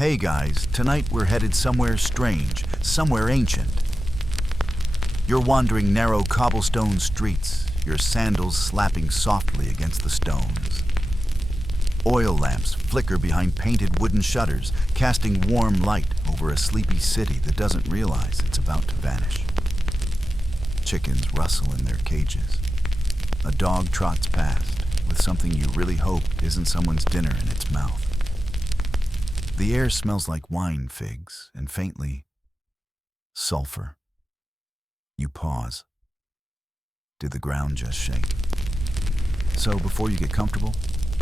Hey guys, tonight we're headed somewhere strange, somewhere ancient. You're wandering narrow cobblestone streets, your sandals slapping softly against the stones. Oil lamps flicker behind painted wooden shutters, casting warm light over a sleepy city that doesn't realize it's about to vanish. Chickens rustle in their cages. A dog trots past, with something you really hope isn't someone's dinner in its mouth. The air smells like wine figs and faintly sulfur. You pause. Did the ground just shake? So before you get comfortable,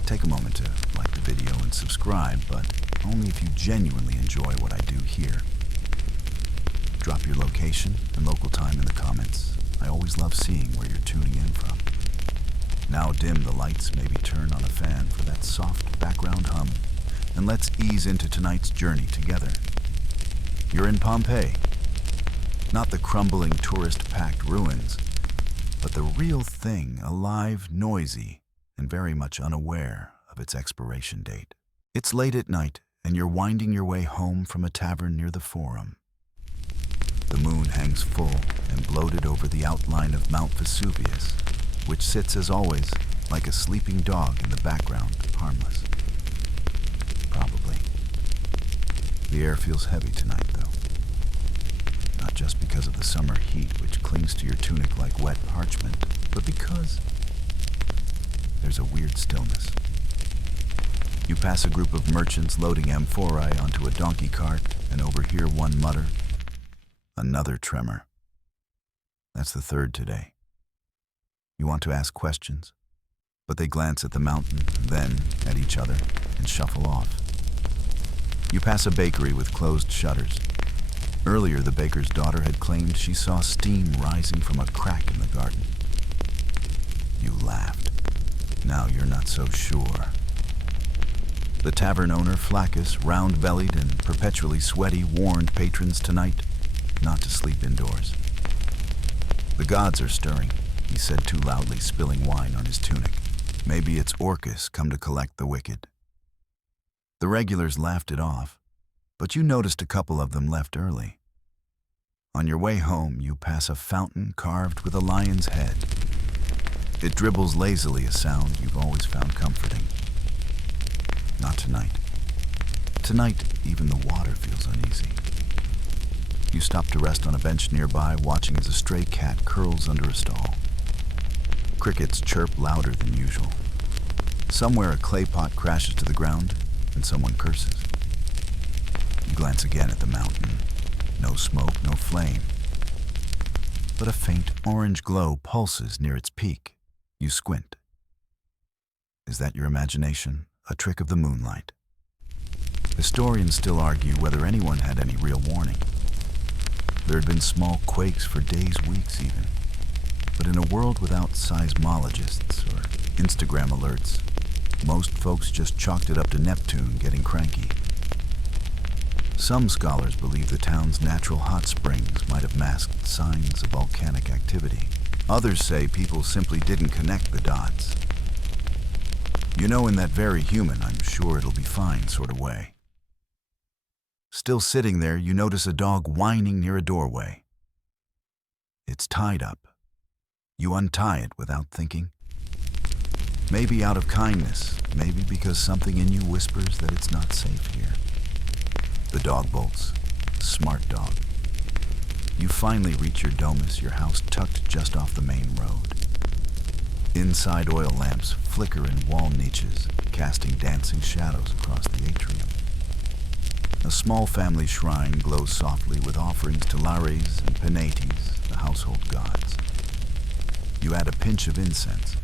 take a moment to like the video and subscribe, but only if you genuinely enjoy what I do here. Drop your location and local time in the comments. I always love seeing where you're tuning in from. Now dim the lights, maybe turn on a fan for that soft background hum, and let's ease into tonight's journey together. You're in Pompeii. Not the crumbling tourist-packed ruins, but the real thing, alive, noisy, and very much unaware of its expiration date. It's late at night, and you're winding your way home from a tavern near the Forum. The moon hangs full and bloated over the outline of Mount Vesuvius, which sits, as always, like a sleeping dog in the background, harmless. Probably. The air feels heavy tonight, though. Not just because of the summer heat, which clings to your tunic like wet parchment, but because there's a weird stillness. You pass a group of merchants loading amphorae onto a donkey cart and overhear one mutter, "Another tremor." That's the third today. You want to ask questions, but they glance at the mountain, then at each other, and shuffle off. You pass a bakery with closed shutters. Earlier, the baker's daughter had claimed she saw steam rising from a crack in the garden. You laughed. Now you're not so sure. The tavern owner, Flaccus, round-bellied and perpetually sweaty, warned patrons tonight not to sleep indoors. "The gods are stirring," he said too loudly, spilling wine on his tunic. "Maybe it's Orcus come to collect the wicked." The regulars laughed it off, but you noticed a couple of them left early. On your way home, you pass a fountain carved with a lion's head. It dribbles lazily, a sound you've always found comforting. Not tonight. Tonight, even the water feels uneasy. You stop to rest on a bench nearby, watching as a stray cat curls under a stall. Crickets chirp louder than usual. Somewhere a clay pot crashes to the ground, and someone curses. You glance again at the mountain. No smoke, no flame. But a faint orange glow pulses near its peak. You squint. Is that your imagination? A trick of the moonlight? Historians still argue whether anyone had any real warning. There had been small quakes for days, weeks even. But in a world without seismologists or Instagram alerts, most folks just chalked it up to Neptune getting cranky. Some scholars believe the town's natural hot springs might have masked signs of volcanic activity. Others say people simply didn't connect the dots. You know, in that very human, I'm sure it'll be fine sort of way. Still sitting there, you notice a dog whining near a doorway. It's tied up. You untie it without thinking. Maybe out of kindness, maybe because something in you whispers that it's not safe here. The dog bolts. Smart dog. You finally reach your domus, your house tucked just off the main road. Inside, oil lamps flicker in wall niches, casting dancing shadows across the atrium. A small family shrine glows softly with offerings to Lares and Penates, the household gods. You add a pinch of incense.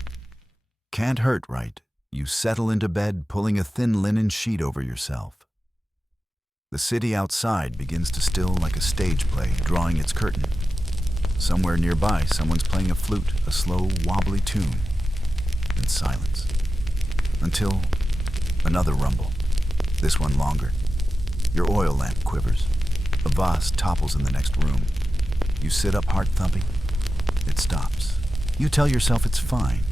Can't hurt, right? You settle into bed, pulling a thin linen sheet over yourself. The city outside begins to still like a stage play, drawing its curtain. Somewhere nearby, someone's playing a flute, a slow, wobbly tune. And silence. Until another rumble. This one longer. Your oil lamp quivers. A vase topples in the next room. You sit up, heart thumping. It stops. You tell yourself it's fine.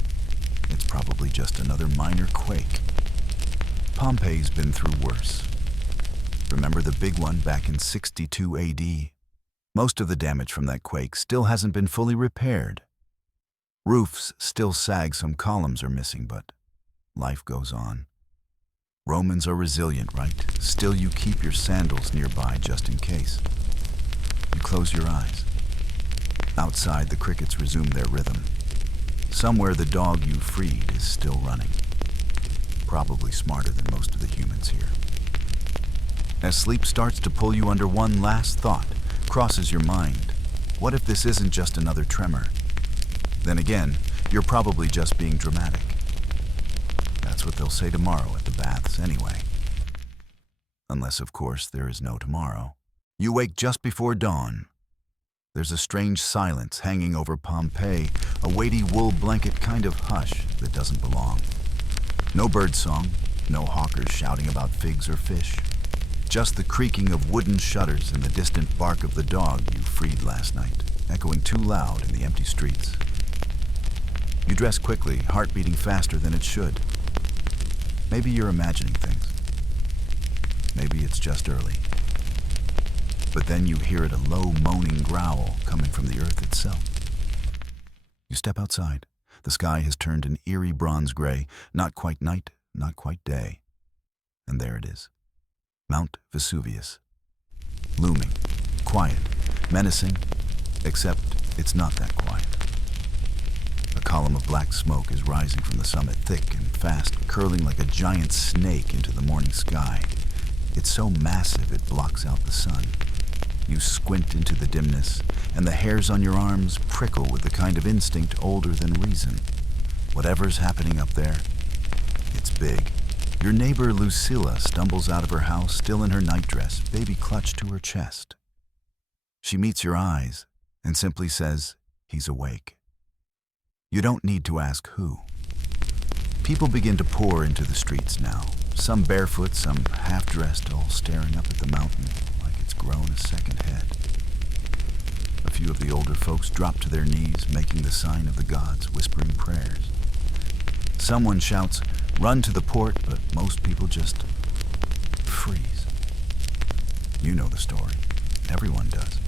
It's probably just another minor quake. Pompeii's been through worse. Remember the big one back in 62 AD? Most of the damage from that quake still hasn't been fully repaired. Roofs still sag, some columns are missing, but life goes on. Romans are resilient, right? Still, you keep your sandals nearby just in case. You close your eyes. Outside, the crickets resume their rhythm. Somewhere, the dog you freed is still running. Probably smarter than most of the humans here. As sleep starts to pull you under, one last thought crosses your mind. What if this isn't just another tremor? Then again, you're probably just being dramatic. That's what they'll say tomorrow at the baths anyway. Unless, of course, there is no tomorrow. You wake just before dawn. There's a strange silence hanging over Pompeii, a weighty wool blanket kind of hush that doesn't belong. No birdsong, no hawkers shouting about figs or fish. Just the creaking of wooden shutters and the distant bark of the dog you freed last night, echoing too loud in the empty streets. You dress quickly, heart beating faster than it should. Maybe you're imagining things. Maybe it's just early. But then you hear it, a low moaning growl coming from the earth itself. You step outside. The sky has turned an eerie bronze gray, not quite night, not quite day. And there it is. Mount Vesuvius. Looming, quiet, menacing, except it's not that quiet. A column of black smoke is rising from the summit, thick and fast, curling like a giant snake into the morning sky. It's so massive it blocks out the sun. You squint into the dimness, and the hairs on your arms prickle with the kind of instinct older than reason. Whatever's happening up there, it's big. Your neighbor Lucilla stumbles out of her house, still in her nightdress, baby clutched to her chest. She meets your eyes and simply says, "He's awake." You don't need to ask who. People begin to pour into the streets now, some barefoot, some half-dressed, all staring up at the mountain like it's grown a second head. A few of the older folks drop to their knees, making the sign of the gods, whispering prayers. Someone shouts, "Run to the port," but most people just freeze. You know the story. Everyone does.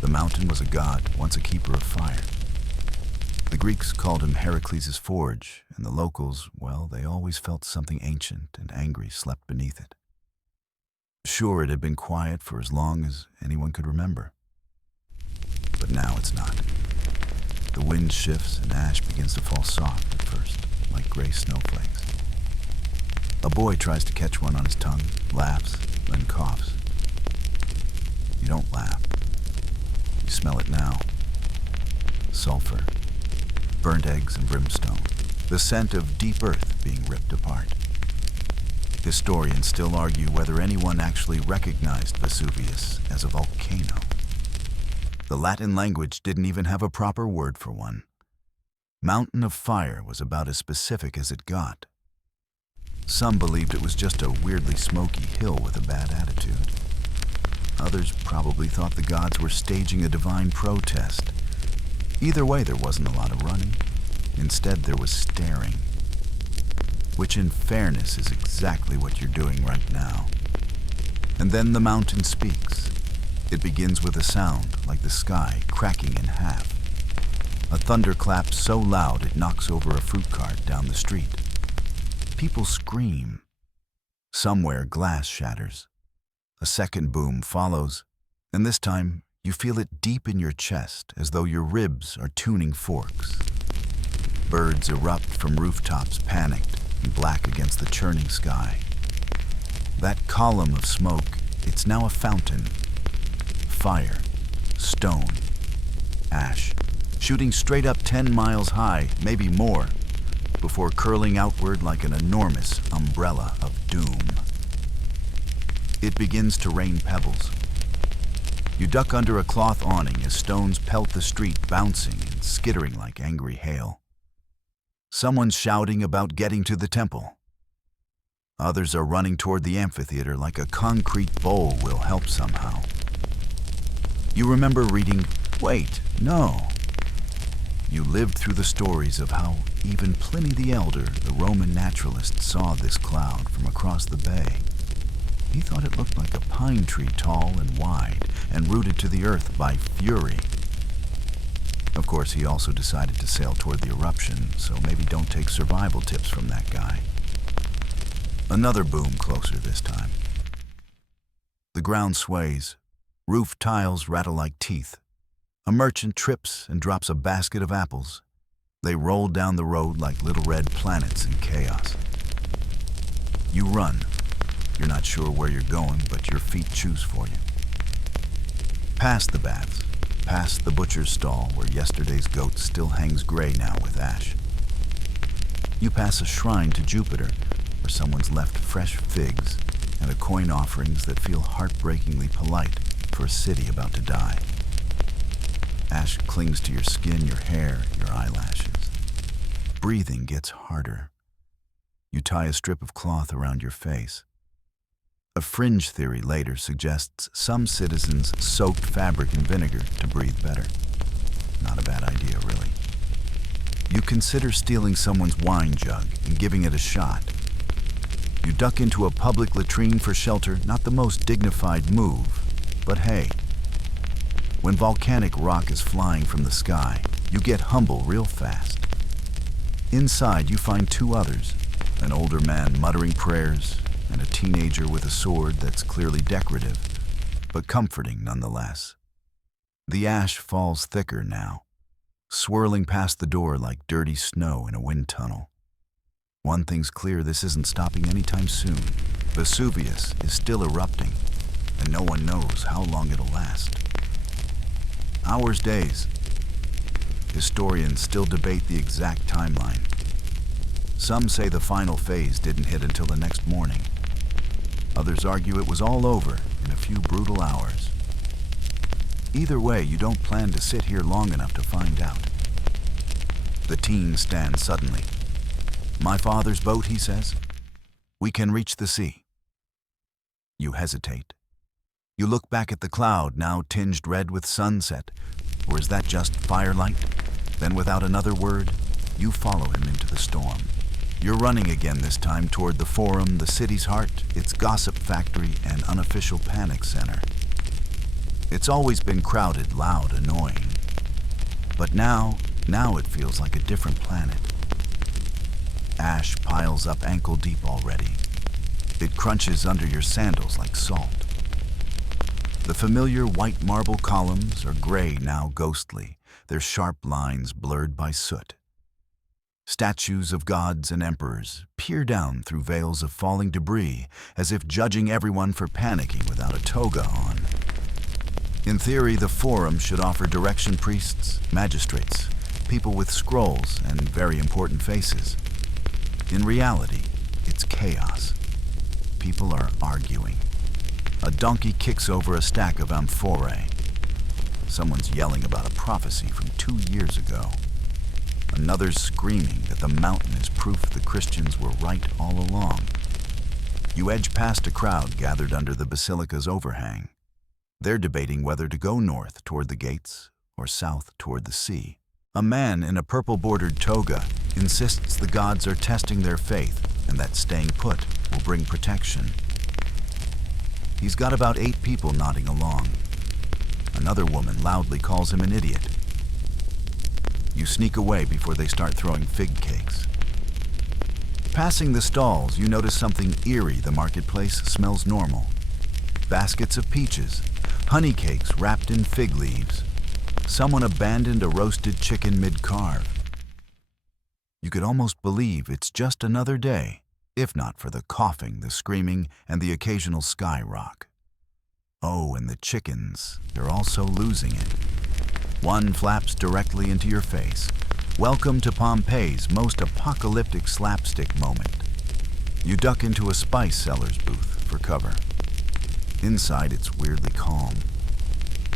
The mountain was a god, once a keeper of fire. The Greeks called him Heracles' forge, and the locals, well, they always felt something ancient and angry slept beneath it. Sure, it had been quiet for as long as anyone could remember. But now it's not. The wind shifts and ash begins to fall soft at first, like gray snowflakes. A boy tries to catch one on his tongue, laughs, then coughs. You don't laugh. You smell it now. Sulfur, burnt eggs and brimstone, the scent of deep earth being ripped apart. Historians still argue whether anyone actually recognized Vesuvius as a volcano. The Latin language didn't even have a proper word for one. Mountain of Fire was about as specific as it got. Some believed it was just a weirdly smoky hill with a bad attitude. Others probably thought the gods were staging a divine protest. Either way, there wasn't a lot of running. Instead, there was staring. Which, in fairness, is exactly what you're doing right now. And then the mountain speaks. It begins with a sound like the sky cracking in half. A thunderclap so loud it knocks over a fruit cart down the street. People scream. Somewhere, glass shatters. A second boom follows, and this time you feel it deep in your chest, as though your ribs are tuning forks. Birds erupt from rooftops, panicked and black against the churning sky. That column of smoke, it's now a fountain. Fire, stone, ash, shooting straight up 10 miles high, maybe more, before curling outward like an enormous umbrella of doom. It begins to rain pebbles. You duck under a cloth awning as stones pelt the street, bouncing and skittering like angry hail. Someone's shouting about getting to the temple. Others are running toward the amphitheater like a concrete bowl will help somehow. You remember reading, wait, no. You lived through the stories of how even Pliny the Elder, the Roman naturalist, saw this cloud from across the bay. He thought it looked like a pine tree, tall and wide, and rooted to the earth by fury. Of course, he also decided to sail toward the eruption, so maybe don't take survival tips from that guy. Another boom closer this time. The ground sways. Roof tiles rattle like teeth. A merchant trips and drops a basket of apples. They roll down the road like little red planets in chaos. You run. You're not sure where you're going, but your feet choose for you. Past the baths, past the butcher's stall where yesterday's goat still hangs gray now with ash. You pass a shrine to Jupiter where someone's left fresh figs and a coin offerings that feel heartbreakingly polite for a city about to die. Ash clings to your skin, your hair, your eyelashes. Breathing gets harder. You tie a strip of cloth around your face. A fringe theory later suggests some citizens soaked fabric in vinegar to breathe better. Not a bad idea, really. You consider stealing someone's wine jug and giving it a shot. You duck into a public latrine for shelter, not the most dignified move, but hey. When volcanic rock is flying from the sky, you get humble real fast. Inside, you find two others, an older man muttering prayers, and a teenager with a sword that's clearly decorative, but comforting nonetheless. The ash falls thicker now, swirling past the door like dirty snow in a wind tunnel. One thing's clear, this isn't stopping anytime soon. Vesuvius is still erupting, and no one knows how long it'll last. Hours, days. Historians still debate the exact timeline. Some say the final phase didn't hit until the next morning. Others argue it was all over in a few brutal hours. Either way, you don't plan to sit here long enough to find out. The teen stands suddenly. "My father's boat," he says. "We can reach the sea." You hesitate. You look back at the cloud, now tinged red with sunset. Or is that just firelight? Then without another word, you follow him into the storm. You're running again this time toward the Forum, the city's heart, its gossip factory, and unofficial panic center. It's always been crowded, loud, annoying. But now it feels like a different planet. Ash piles up ankle deep already. It crunches under your sandals like salt. The familiar white marble columns are gray, now ghostly, their sharp lines blurred by soot. Statues of gods and emperors peer down through veils of falling debris, as if judging everyone for panicking without a toga on. In theory, the Forum should offer direction priests, magistrates, people with scrolls and very important faces. In reality, it's chaos. People are arguing. A donkey kicks over a stack of amphorae. Someone's yelling about a prophecy from 2 years ago. Another's screaming that the mountain is proof the Christians were right all along. You edge past a crowd gathered under the basilica's overhang. They're debating whether to go north toward the gates or south toward the sea. A man in a purple-bordered toga insists the gods are testing their faith and that staying put will bring protection. He's got about 8 people nodding along. Another woman loudly calls him an idiot. You sneak away before they start throwing fig cakes. Passing the stalls, you notice something eerie. The marketplace smells normal. Baskets of peaches, honey cakes wrapped in fig leaves. Someone abandoned a roasted chicken mid-carve. You could almost believe it's just another day, if not for the coughing, the screaming, and the occasional sky rock. Oh, and the chickens, they're also losing it. One flaps directly into your face. Welcome to Pompeii's most apocalyptic slapstick moment. You duck into a spice seller's booth for cover. Inside, it's weirdly calm.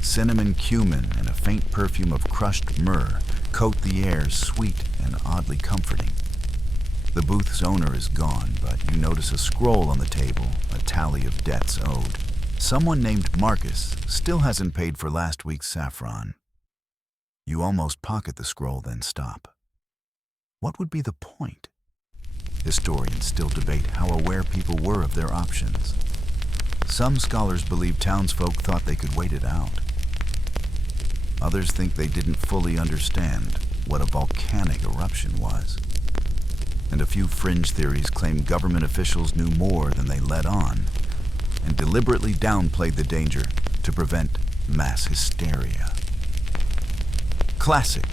Cinnamon, cumin, and a faint perfume of crushed myrrh coat the air, sweet and oddly comforting. The booth's owner is gone, but you notice a scroll on the table, a tally of debts owed. Someone named Marcus still hasn't paid for last week's saffron. You almost pocket the scroll, then stop. What would be the point? Historians still debate how aware people were of their options. Some scholars believe townsfolk thought they could wait it out. Others think they didn't fully understand what a volcanic eruption was. And a few fringe theories claim government officials knew more than they let on and deliberately downplayed the danger to prevent mass hysteria. Classic.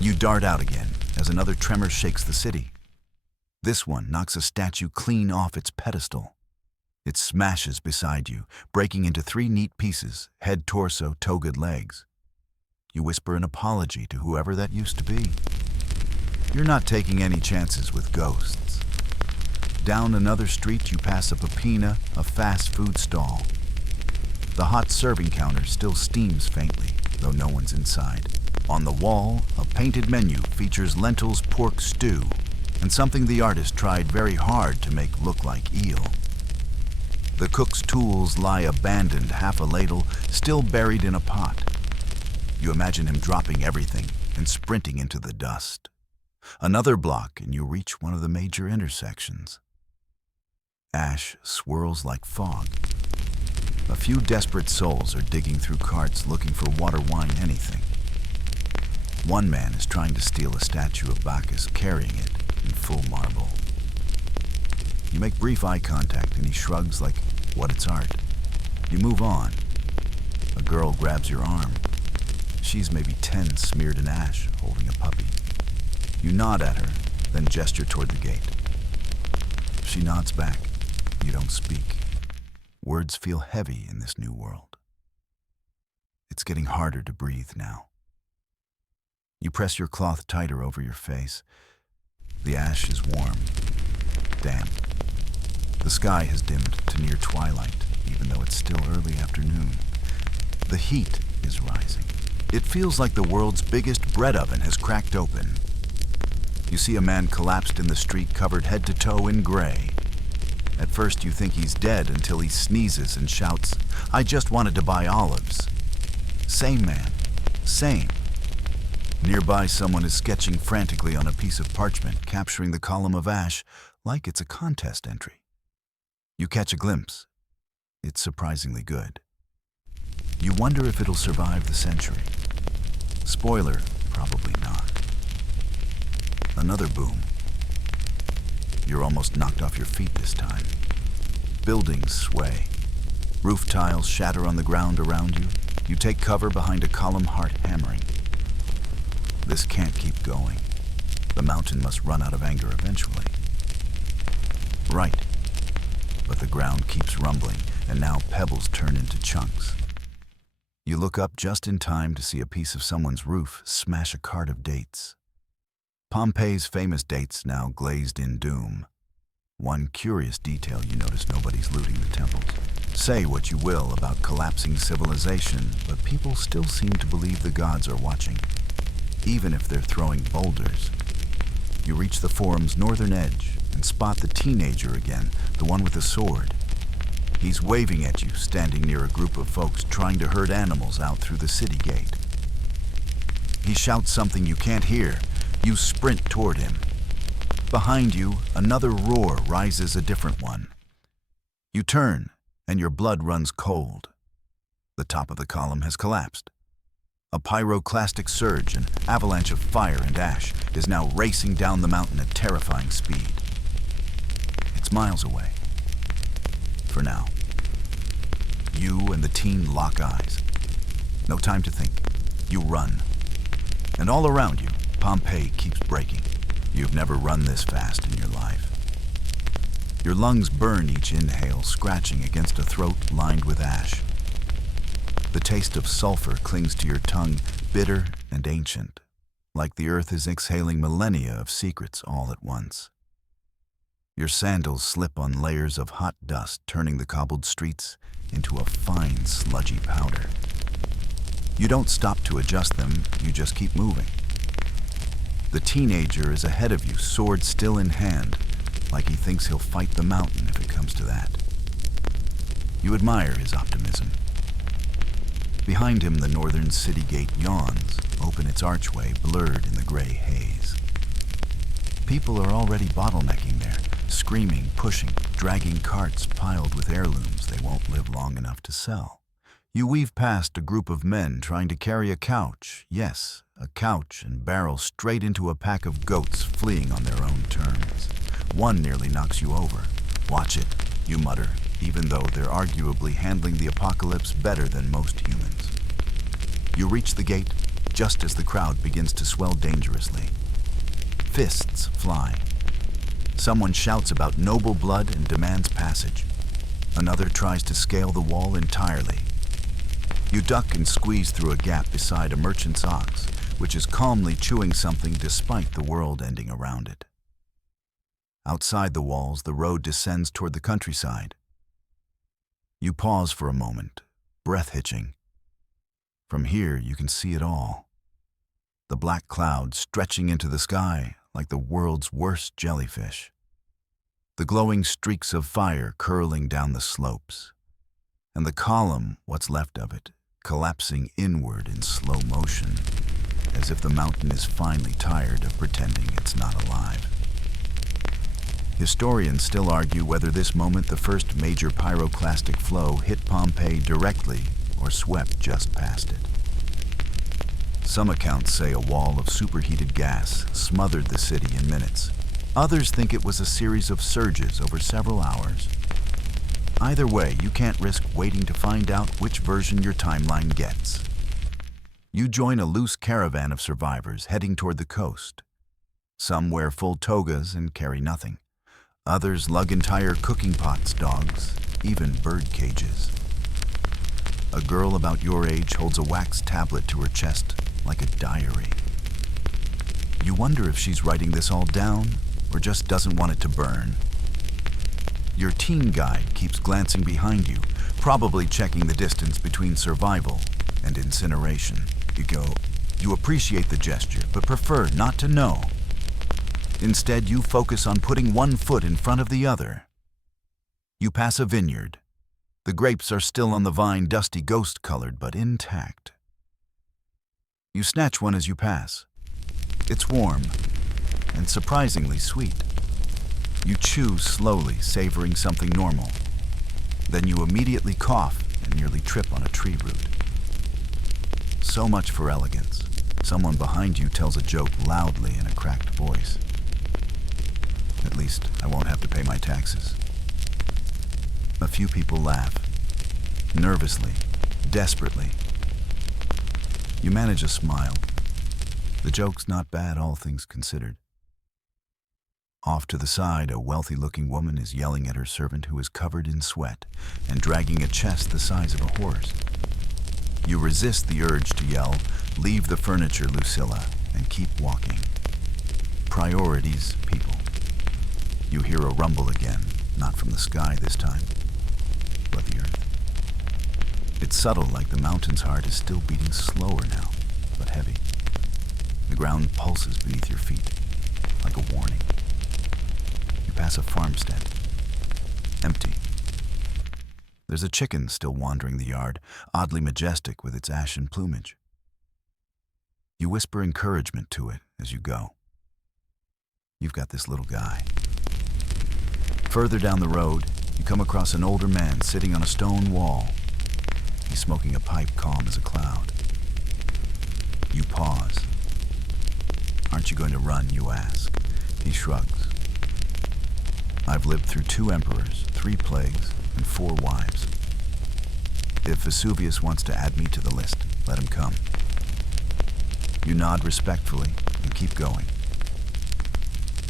You dart out again as another tremor shakes the city. This one knocks a statue clean off its pedestal. It smashes beside you, breaking into 3 neat pieces, head, torso, toed legs. You whisper an apology to whoever that used to be. You're not taking any chances with ghosts. Down another street, you pass a Pepina, a fast food stall. The hot serving counter still steams faintly, though no one's inside. On the wall, a painted menu features lentils pork stew, and something the artist tried very hard to make look like eel. The cook's tools lie abandoned, half a ladle, still buried in a pot. You imagine him dropping everything and sprinting into the dust. Another block and you reach one of the major intersections. Ash swirls like fog. A few desperate souls are digging through carts looking for water, wine, anything. One man is trying to steal a statue of Bacchus, carrying it in full marble. You make brief eye contact and he shrugs like, what, it's art. You move on. A girl grabs your arm. She's maybe 10, smeared in ash, holding a puppy. You nod at her, then gesture toward the gate. She nods back. You don't speak. Words feel heavy in this new world. It's getting harder to breathe now. You press your cloth tighter over your face. The ash is warm, damp. The sky has dimmed to near twilight, even though it's still early afternoon. The heat is rising. It feels like the world's biggest bread oven has cracked open. You see a man collapsed in the street, covered head to toe in gray. At first you think he's dead until he sneezes and shouts, "I just wanted to buy olives." Same man, same. Nearby, someone is sketching frantically on a piece of parchment, capturing the column of ash like it's a contest entry. You catch a glimpse. It's surprisingly good. You wonder if it'll survive the century. Spoiler, probably not. Another boom. You're almost knocked off your feet this time. Buildings sway. Roof tiles shatter on the ground around you. You take cover behind a column heart hammering. This can't keep going. The mountain must run out of anger eventually. Right. But the ground keeps rumbling, and now pebbles turn into chunks. You look up just in time to see a piece of someone's roof smash a cart of dates. Pompeii's famous dates now glazed in doom. One curious detail you notice: nobody's looting the temples. Say what you will about collapsing civilization, but people still seem to believe the gods are watching, even if they're throwing boulders. You reach the forum's northern edge and spot the teenager again, the one with the sword. He's waving at you, standing near a group of folks trying to herd animals out through the city gate. He shouts something you can't hear. You sprint toward him. Behind you, another roar rises, a different one. You turn, and your blood runs cold. The top of the column has collapsed. A pyroclastic surge, an avalanche of fire and ash, is now racing down the mountain at terrifying speed. It's miles away. For now. You and the teen lock eyes. No time to think. You run. And all around you, Pompeii keeps breaking. You've never run this fast in your life. Your lungs burn each inhale, scratching against a throat lined with ash. The taste of sulfur clings to your tongue, bitter and ancient, like the earth is exhaling millennia of secrets all at once. Your sandals slip on layers of hot dust, turning the cobbled streets into a fine, sludgy powder. You don't stop to adjust them, you just keep moving. The teenager is ahead of you, sword still in hand, like he thinks he'll fight the mountain if it comes to that. You admire his optimism. Behind him, the northern city gate yawns, open its archway blurred in the gray haze. People are already bottlenecking there, screaming, pushing, dragging carts piled with heirlooms they won't live long enough to sell. You weave past a group of men trying to carry a couch, yes, a couch and barrel straight into a pack of goats fleeing on their own terms. One nearly knocks you over. Watch it, you mutter, even though they're arguably handling the apocalypse better than most humans. You reach the gate just as the crowd begins to swell dangerously. Fists fly. Someone shouts about noble blood and demands passage. Another tries to scale the wall entirely. You duck and squeeze through a gap beside a merchant's ox, which is calmly chewing something despite the world ending around it. Outside the walls, the road descends toward the countryside. You pause for a moment, breath hitching. From here, you can see it all. The black clouds stretching into the sky like the world's worst jellyfish. The glowing streaks of fire curling down the slopes. And the column, what's left of it, collapsing inward in slow motion, as if the mountain is finally tired of pretending it's not alive. Historians still argue whether this moment the first major pyroclastic flow hit Pompeii directly or swept just past it. Some accounts say a wall of superheated gas smothered the city in minutes. Others think it was a series of surges over several hours. Either way, you can't risk waiting to find out which version your timeline gets. You join a loose caravan of survivors heading toward the coast. Some wear full togas and carry nothing. Others lug entire cooking pots, dogs, even bird cages. A girl about your age holds a wax tablet to her chest like a diary. You wonder if she's writing this all down or just doesn't want it to burn. Your teen guide keeps glancing behind you, probably checking the distance between survival and incineration. You appreciate the gesture, but prefer not to know. Instead, you focus on putting one foot in front of the other. You pass a vineyard. The grapes are still on the vine, dusty ghost-colored, but intact. You snatch one as you pass. It's warm and surprisingly sweet. You chew slowly, savoring something normal. Then you immediately cough and nearly trip on a tree root. So much for elegance. Someone behind you tells a joke loudly in a cracked voice. At least I won't have to pay my taxes. A few people laugh, nervously, desperately. You manage a smile. The joke's not bad, all things considered. Off to the side, a wealthy-looking woman is yelling at her servant who is covered in sweat and dragging a chest the size of a horse. You resist the urge to yell, "Leave the furniture, Lucilla," and keep walking. Priorities, people. You hear a rumble again, not from the sky this time, but the earth. It's subtle, like the mountain's heart is still beating slower now, but heavy. The ground pulses beneath your feet, like a warning. You pass a farmstead, empty. There's a chicken still wandering the yard, oddly majestic with its ashen plumage. You whisper encouragement to it as you go. You've got this little guy. Further down the road, you come across an older man sitting on a stone wall. He's smoking a pipe calm as a cloud. You pause. "Aren't you going to run?" you ask. He shrugs. "I've lived through 2 emperors, 3 plagues, and 4 wives. If Vesuvius wants to add me to the list, let him come." You nod respectfully and keep going.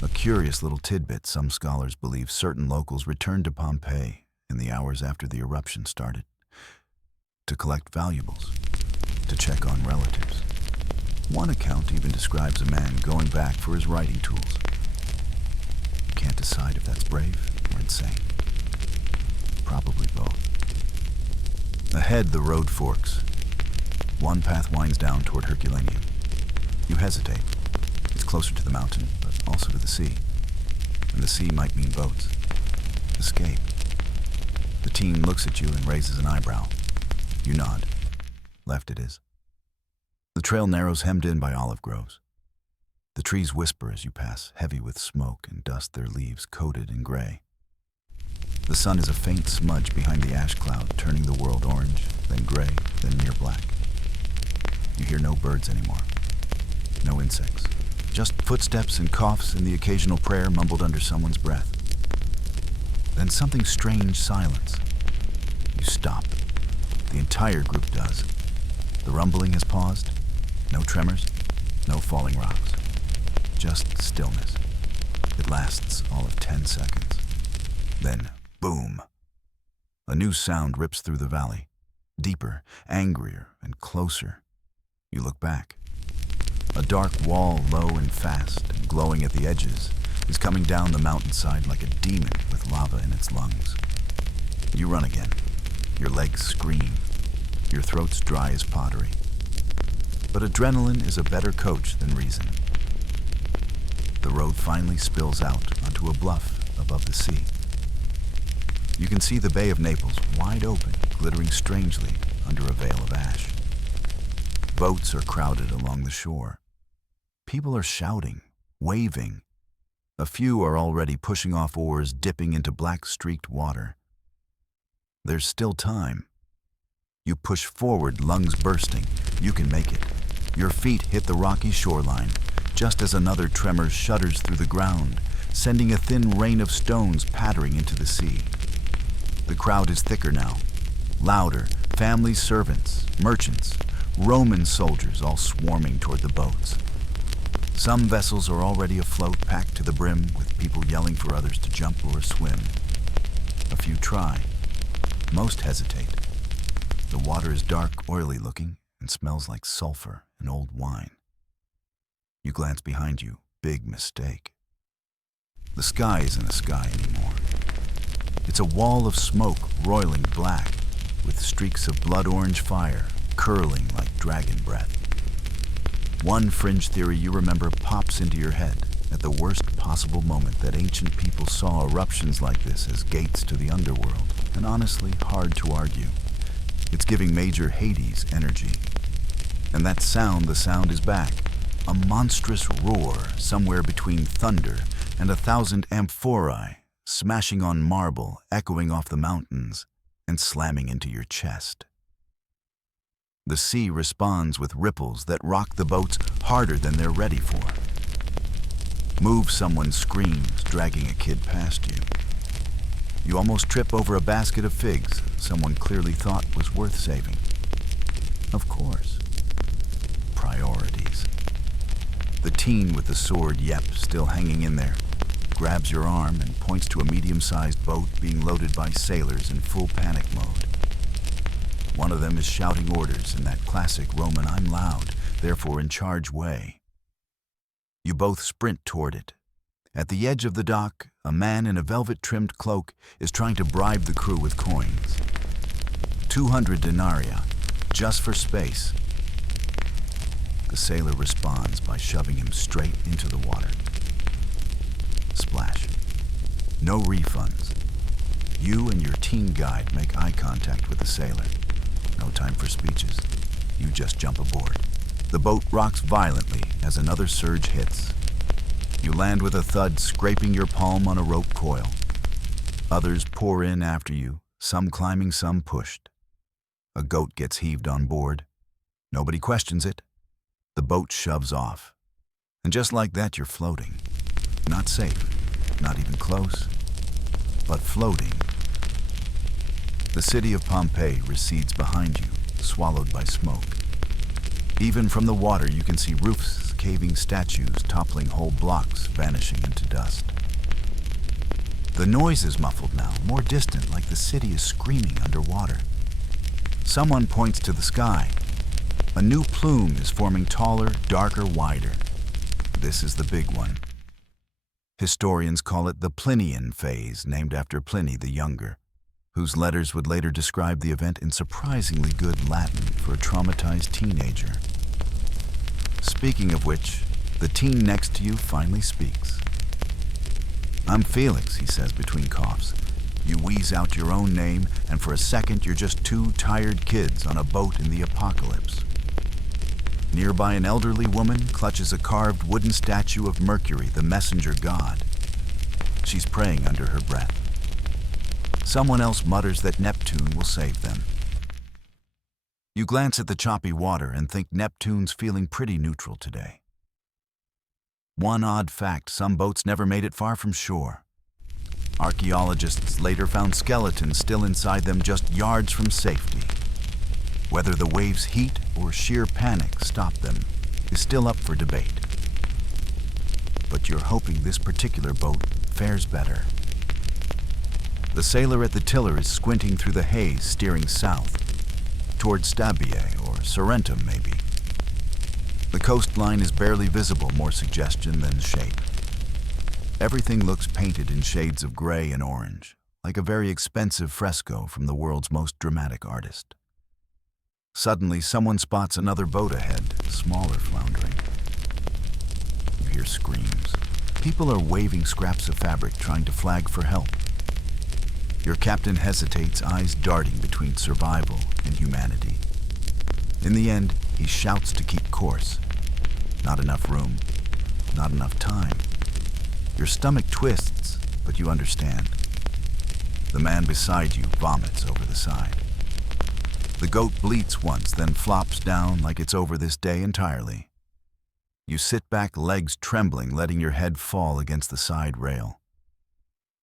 A curious little tidbit: some scholars believe certain locals returned to Pompeii in the hours after the eruption started, to collect valuables, to check on relatives. One account even describes a man going back for his writing tools. You can't decide if that's brave or insane. Probably both. Ahead, the road forks. One path winds down toward Herculaneum. You hesitate. It's closer to the mountain, but also to the sea. And the sea might mean boats. Escape. The teen looks at you and raises an eyebrow. You nod. Left it is. The trail narrows, hemmed in by olive groves. The trees whisper as you pass, heavy with smoke and dust, their leaves coated in gray. The sun is a faint smudge behind the ash cloud, turning the world orange, then gray, then near black. You hear no birds anymore, no insects, just footsteps and coughs and the occasional prayer mumbled under someone's breath. Then something strange silence. You stop. The entire group does. The rumbling has paused. No tremors, no falling rocks. Just stillness. It lasts all of 10 seconds. Then, boom. A new sound rips through the valley. Deeper, angrier, and closer. You look back. A dark wall, low and fast, and glowing at the edges, is coming down the mountainside like a demon with lava in its lungs. You run again. Your legs scream. Your throat's dry as pottery. But adrenaline is a better coach than reason. The road finally spills out onto a bluff above the sea. You can see the Bay of Naples wide open, glittering strangely under a veil of ash. Boats are crowded along the shore. People are shouting, waving. A few are already pushing off oars, dipping into black-streaked water. There's still time. You push forward, lungs bursting. You can make it. Your feet hit the rocky shoreline, just as another tremor shudders through the ground, sending a thin rain of stones pattering into the sea. The crowd is thicker now, louder, families, servants, merchants, Roman soldiers all swarming toward the boats. Some vessels are already afloat, packed to the brim, with people yelling for others to jump or swim. A few try. Most hesitate. The water is dark, oily looking, and smells like sulfur and old wine. You glance behind you. Big mistake. The sky isn't a sky anymore. It's a wall of smoke roiling black, with streaks of blood-orange fire curling like dragon breath. One fringe theory you remember pops into your head at the worst possible moment, that ancient people saw eruptions like this as gates to the underworld, and honestly, hard to argue. It's giving Major Hades energy. And that sound, the sound is back. A monstrous roar somewhere between thunder and 1,000 amphorae, smashing on marble, echoing off the mountains, and slamming into your chest. The sea responds with ripples that rock the boats harder than they're ready for. Move, someone screams, dragging a kid past you. You almost trip over a basket of figs someone clearly thought was worth saving. Of course. Priorities. The teen with the sword, still hanging in there, grabs your arm and points to a medium-sized boat being loaded by sailors in full panic mode. One of them is shouting orders in that classic Roman "I'm loud, therefore in charge" way. You both sprint toward it. At the edge of the dock, a man in a velvet-trimmed cloak is trying to bribe the crew with coins. 200 denarii, just for space. The sailor responds by shoving him straight into the water. Splash. No refunds. You and your teen guide make eye contact with the sailor. No time for speeches. You just jump aboard. The boat rocks violently as another surge hits. You land with a thud, scraping your palm on a rope coil. Others pour in after you, some climbing, some pushed. A goat gets heaved on board. Nobody questions it. The boat shoves off. And just like that, you're floating. Not safe, not even close, but floating. The city of Pompeii recedes behind you, swallowed by smoke. Even from the water, you can see roofs, caving statues, toppling whole blocks, vanishing into dust. The noise is muffled now, more distant, like the city is screaming underwater. Someone points to the sky. A new plume is forming taller, darker, wider. This is the big one. Historians call it the Plinian phase, named after Pliny the Younger, whose letters would later describe the event in surprisingly good Latin for a traumatized teenager. Speaking of which, the teen next to you finally speaks. "I'm Felix," he says between coughs. You wheeze out your own name, and for a second you're just two tired kids on a boat in the apocalypse. Nearby, an elderly woman clutches a carved wooden statue of Mercury, the messenger god. She's praying under her breath. Someone else mutters that Neptune will save them. You glance at the choppy water and think Neptune's feeling pretty neutral today. One odd fact, some boats never made it far from shore. Archaeologists later found skeletons still inside them just yards from safety. Whether the waves' heat or sheer panic stopped them is still up for debate. But you're hoping this particular boat fares better. The sailor at the tiller is squinting through the haze, steering south, toward Stabiae or Sorrentum maybe. The coastline is barely visible, more suggestion than shape. Everything looks painted in shades of gray and orange, like a very expensive fresco from the world's most dramatic artist. Suddenly, someone spots another boat ahead, smaller floundering. You hear screams. People are waving scraps of fabric, trying to flag for help. Your captain hesitates, eyes darting between survival and humanity. In the end, he shouts to keep course. Not enough room, not enough time. Your stomach twists, but you understand. The man beside you vomits over the side. The goat bleats once, then flops down like it's over this day entirely. You sit back, legs trembling, letting your head fall against the side rail.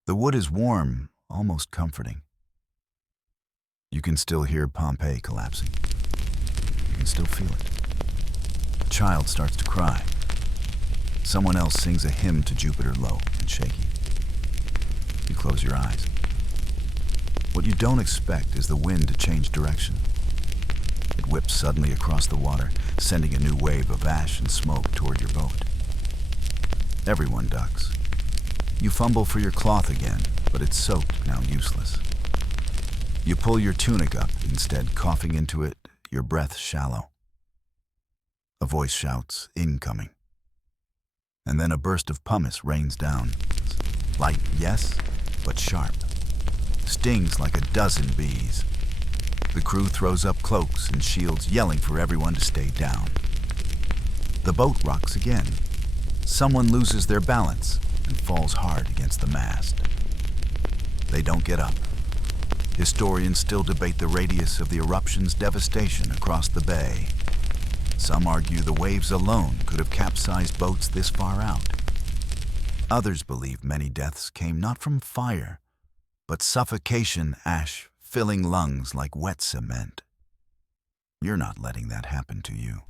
The wood is warm, almost comforting. You can still hear Pompeii collapsing. You can still feel it. A child starts to cry. Someone else sings a hymn to Jupiter, low and shaky. You close your eyes. What you don't expect is the wind to change direction. It whips suddenly across the water, sending a new wave of ash and smoke toward your boat. Everyone ducks. You fumble for your cloth again, but it's soaked, now useless. You pull your tunic up, instead coughing into it, your breath shallow. A voice shouts, "Incoming." And then a burst of pumice rains down. Light, yes, but sharp. Stings like a dozen bees. The crew throws up cloaks and shields, yelling for everyone to stay down. The boat rocks again. Someone loses their balance and falls hard against the mast. They don't get up. Historians still debate the radius of the eruption's devastation across the bay. Some argue the waves alone could have capsized boats this far out. Others believe many deaths came not from fire, but suffocation, ash filling lungs like wet cement. You're not letting that happen to you.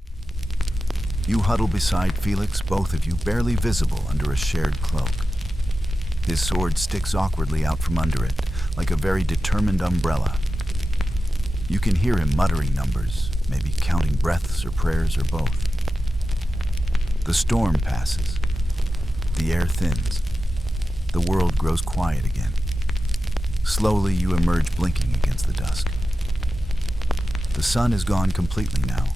You huddle beside Felix, both of you barely visible under a shared cloak. His sword sticks awkwardly out from under it, like a very determined umbrella. You can hear him muttering numbers, maybe counting breaths or prayers or both. The storm passes. The air thins. The world grows quiet again. Slowly you emerge, blinking against the dusk. The sun is gone completely now.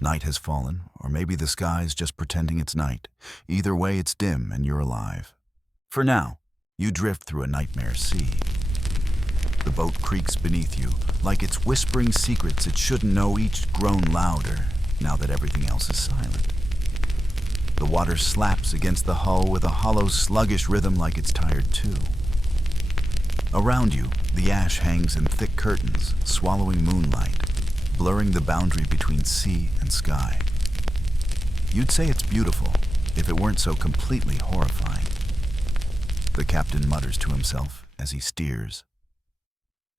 Night has fallen, or maybe the sky's just pretending it's night. Either way, it's dim and you're alive. For now, you drift through a nightmare sea. The boat creaks beneath you, like it's whispering secrets it shouldn't know, each grown louder, now that everything else is silent. The water slaps against the hull with a hollow, sluggish rhythm like it's tired too. Around you, the ash hangs in thick curtains, swallowing moonlight, blurring the boundary between sea and sky. You'd say it's beautiful if it weren't so completely horrifying. The captain mutters to himself as he steers.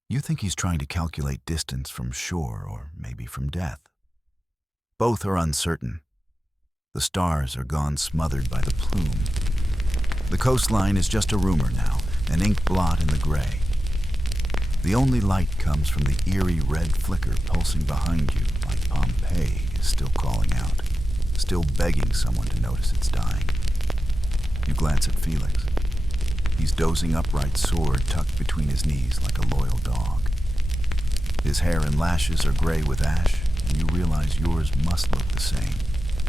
You think he's trying to calculate distance from shore or maybe from death. Both are uncertain. The stars are gone, smothered by the plume. The coastline is just a rumor now, an ink blot in the gray. The only light comes from the eerie red flicker pulsing behind you, like Pompeii is still calling out, still begging someone to notice it's dying. You glance at Felix. He's dozing upright, sword tucked between his knees like a loyal dog. His hair and lashes are gray with ash, and you realize yours must look the same.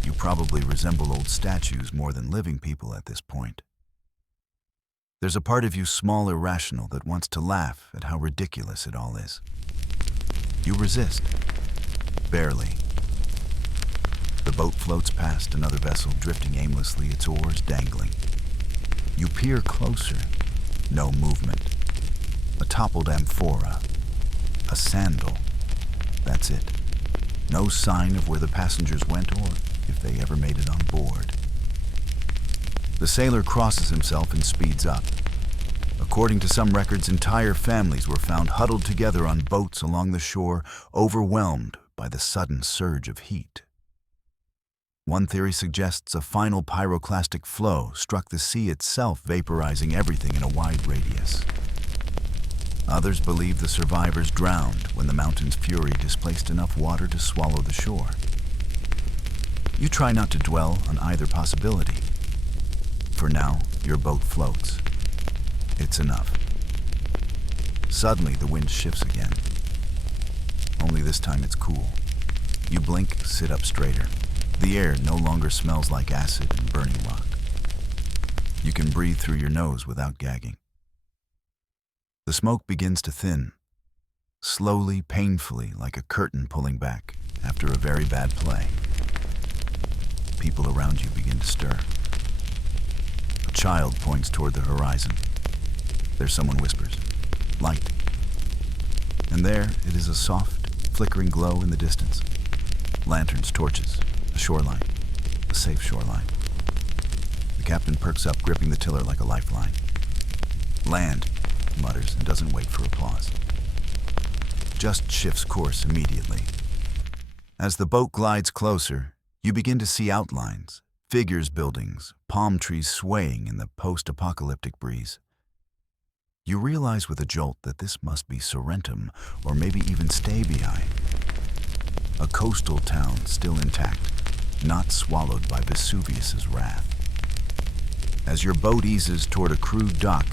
You probably resemble old statues more than living people at this point. There's a part of you small, irrational, that wants to laugh at how ridiculous it all is. You resist. Barely. The boat floats past another vessel, drifting aimlessly, its oars dangling. You peer closer. No movement. A toppled amphora. A sandal. That's it. No sign of where the passengers went or if they ever made it on board. The sailor crosses himself and speeds up. According to some records, entire families were found huddled together on boats along the shore, overwhelmed by the sudden surge of heat. One theory suggests a final pyroclastic flow struck the sea itself, vaporizing everything in a wide radius. Others believe the survivors drowned when the mountain's fury displaced enough water to swallow the shore. You try not to dwell on either possibility. For now, your boat floats. It's enough. Suddenly, the wind shifts again. Only this time it's cool. You blink, sit up straighter. The air no longer smells like acid and burning rock. You can breathe through your nose without gagging. The smoke begins to thin, slowly, painfully, like a curtain pulling back after a very bad play. People around you begin to stir. A child points toward the horizon. There someone whispers, "Light." And there it is, a soft, flickering glow in the distance. Lanterns, torches, a shoreline, a safe shoreline. The captain perks up, gripping the tiller like a lifeline. "Land," he mutters, and doesn't wait for applause. Just shifts course immediately. As the boat glides closer, you begin to see outlines, figures, buildings, palm trees swaying in the post-apocalyptic breeze. You realize with a jolt that this must be Sorrentum, or maybe even Stabii. A coastal town still intact, not swallowed by Vesuvius's wrath. As your boat eases toward a crude dock,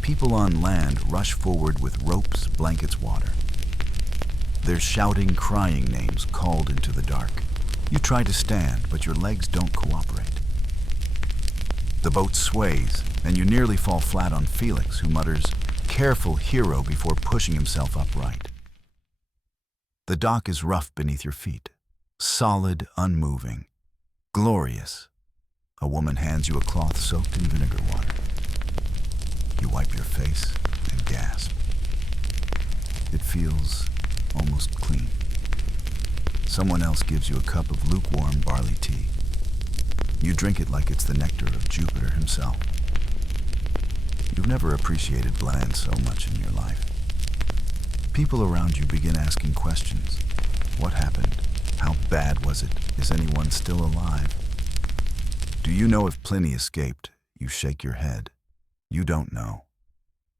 people on land rush forward with ropes, blankets, water. They're shouting, crying names called into the dark. You try to stand, but your legs don't cooperate. The boat sways, and you nearly fall flat on Felix, who mutters, "Careful, hero," before pushing himself upright. The dock is rough beneath your feet, solid, unmoving, glorious. A woman hands you a cloth soaked in vinegar water. You wipe your face and gasp. It feels almost clean. Someone else gives you a cup of lukewarm barley tea. You drink it like it's the nectar of Jupiter himself. You've never appreciated bland so much in your life. People around you begin asking questions. What happened? How bad was it? Is anyone still alive? Do you know if Pliny escaped? You shake your head. You don't know.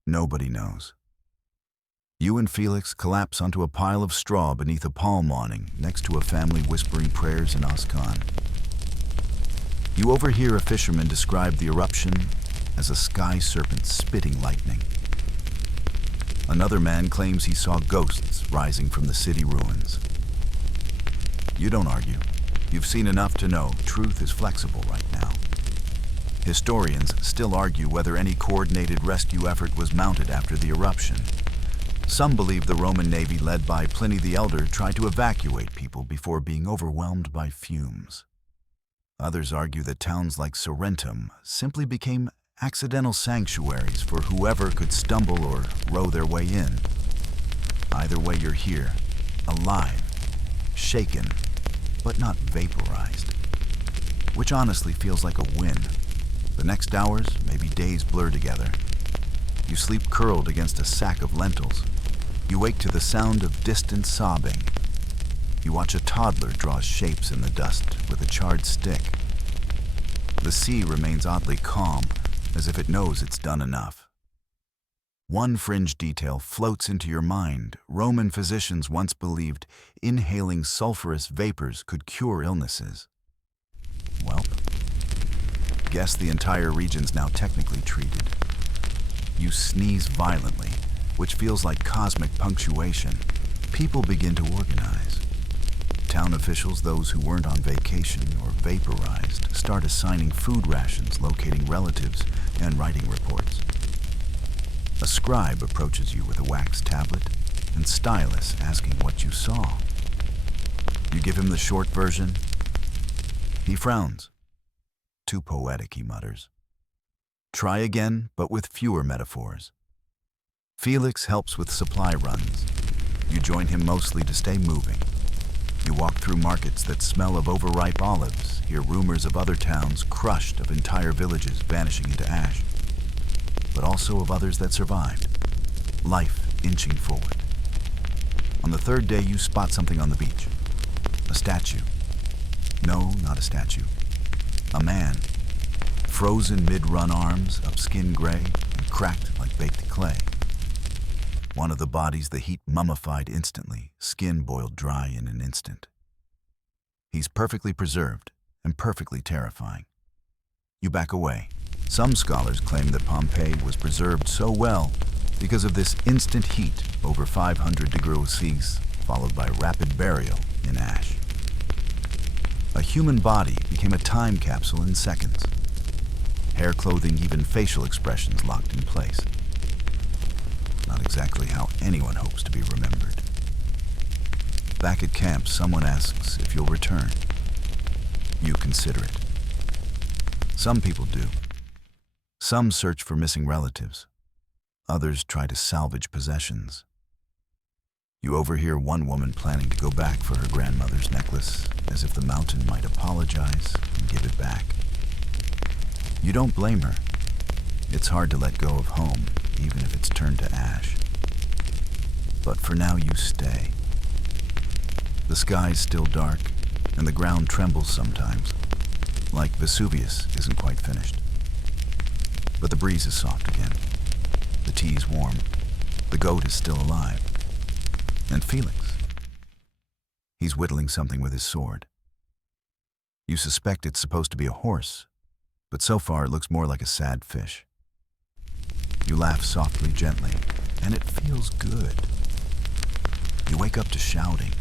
Nobody knows. You and Felix collapse onto a pile of straw beneath a palm awning next to a family whispering prayers in Oscan. You overhear a fisherman describe the eruption as a sky serpent spitting lightning. Another man claims he saw ghosts rising from the city ruins. You don't argue. You've seen enough to know truth is flexible right now. Historians still argue whether any coordinated rescue effort was mounted after the eruption. Some believe the Roman Navy, led by Pliny the Elder, tried to evacuate people before being overwhelmed by fumes. Others argue that towns like Sorrentum simply became accidental sanctuaries for whoever could stumble or row their way in. Either way, you're here, alive, shaken, but not vaporized, which honestly feels like a win. The next hours, maybe days, blur together. You sleep curled against a sack of lentils. You wake to the sound of distant sobbing. You watch a toddler draw shapes in the dust with a charred stick. The sea remains oddly calm, as if it knows it's done enough. One fringe detail floats into your mind. Roman physicians once believed inhaling sulfurous vapors could cure illnesses. Well, guess the entire region's now technically treated. You sneeze violently, which feels like cosmic punctuation. People begin to organize. Town officials, those who weren't on vacation or vaporized, start assigning food rations, locating relatives, and writing reports. A scribe approaches you with a wax tablet and stylus, asking what you saw. You give him the short version. He frowns. Too poetic, he mutters. Try again, but with fewer metaphors. Felix helps with supply runs. You join him mostly to stay moving. You walk through markets that smell of overripe olives, hear rumors of other towns crushed, of entire villages vanishing into ash, but also of others that survived, life inching forward. On the third day, you spot something on the beach. A statue. No, not a statue. A man. Frozen mid-run arms, up skin gray, and cracked like baked clay. One of the bodies the heat mummified instantly, skin boiled dry in an instant. He's perfectly preserved and perfectly terrifying. You back away. Some scholars claim that Pompeii was preserved so well because of this instant heat over 500 degrees Celsius, followed by rapid burial in ash. A human body became a time capsule in seconds. Hair, clothing, even facial expressions locked in place. Not exactly how anyone hopes to be remembered. Back at camp, someone asks if you'll return. You consider it. Some people do. Some search for missing relatives. Others try to salvage possessions. You overhear one woman planning to go back for her grandmother's necklace, as if the mountain might apologize and give it back. You don't blame her. It's hard to let go of home, even if it's turned to ash. But for now, you stay. The sky's still dark, and the ground trembles sometimes, like Vesuvius isn't quite finished. But the breeze is soft again. The tea's warm. The goat is still alive. And Felix. He's whittling something with his sword. You suspect it's supposed to be a horse, but so far it looks more like a sad fish. You laugh softly, gently, and it feels good. You wake up to shouting.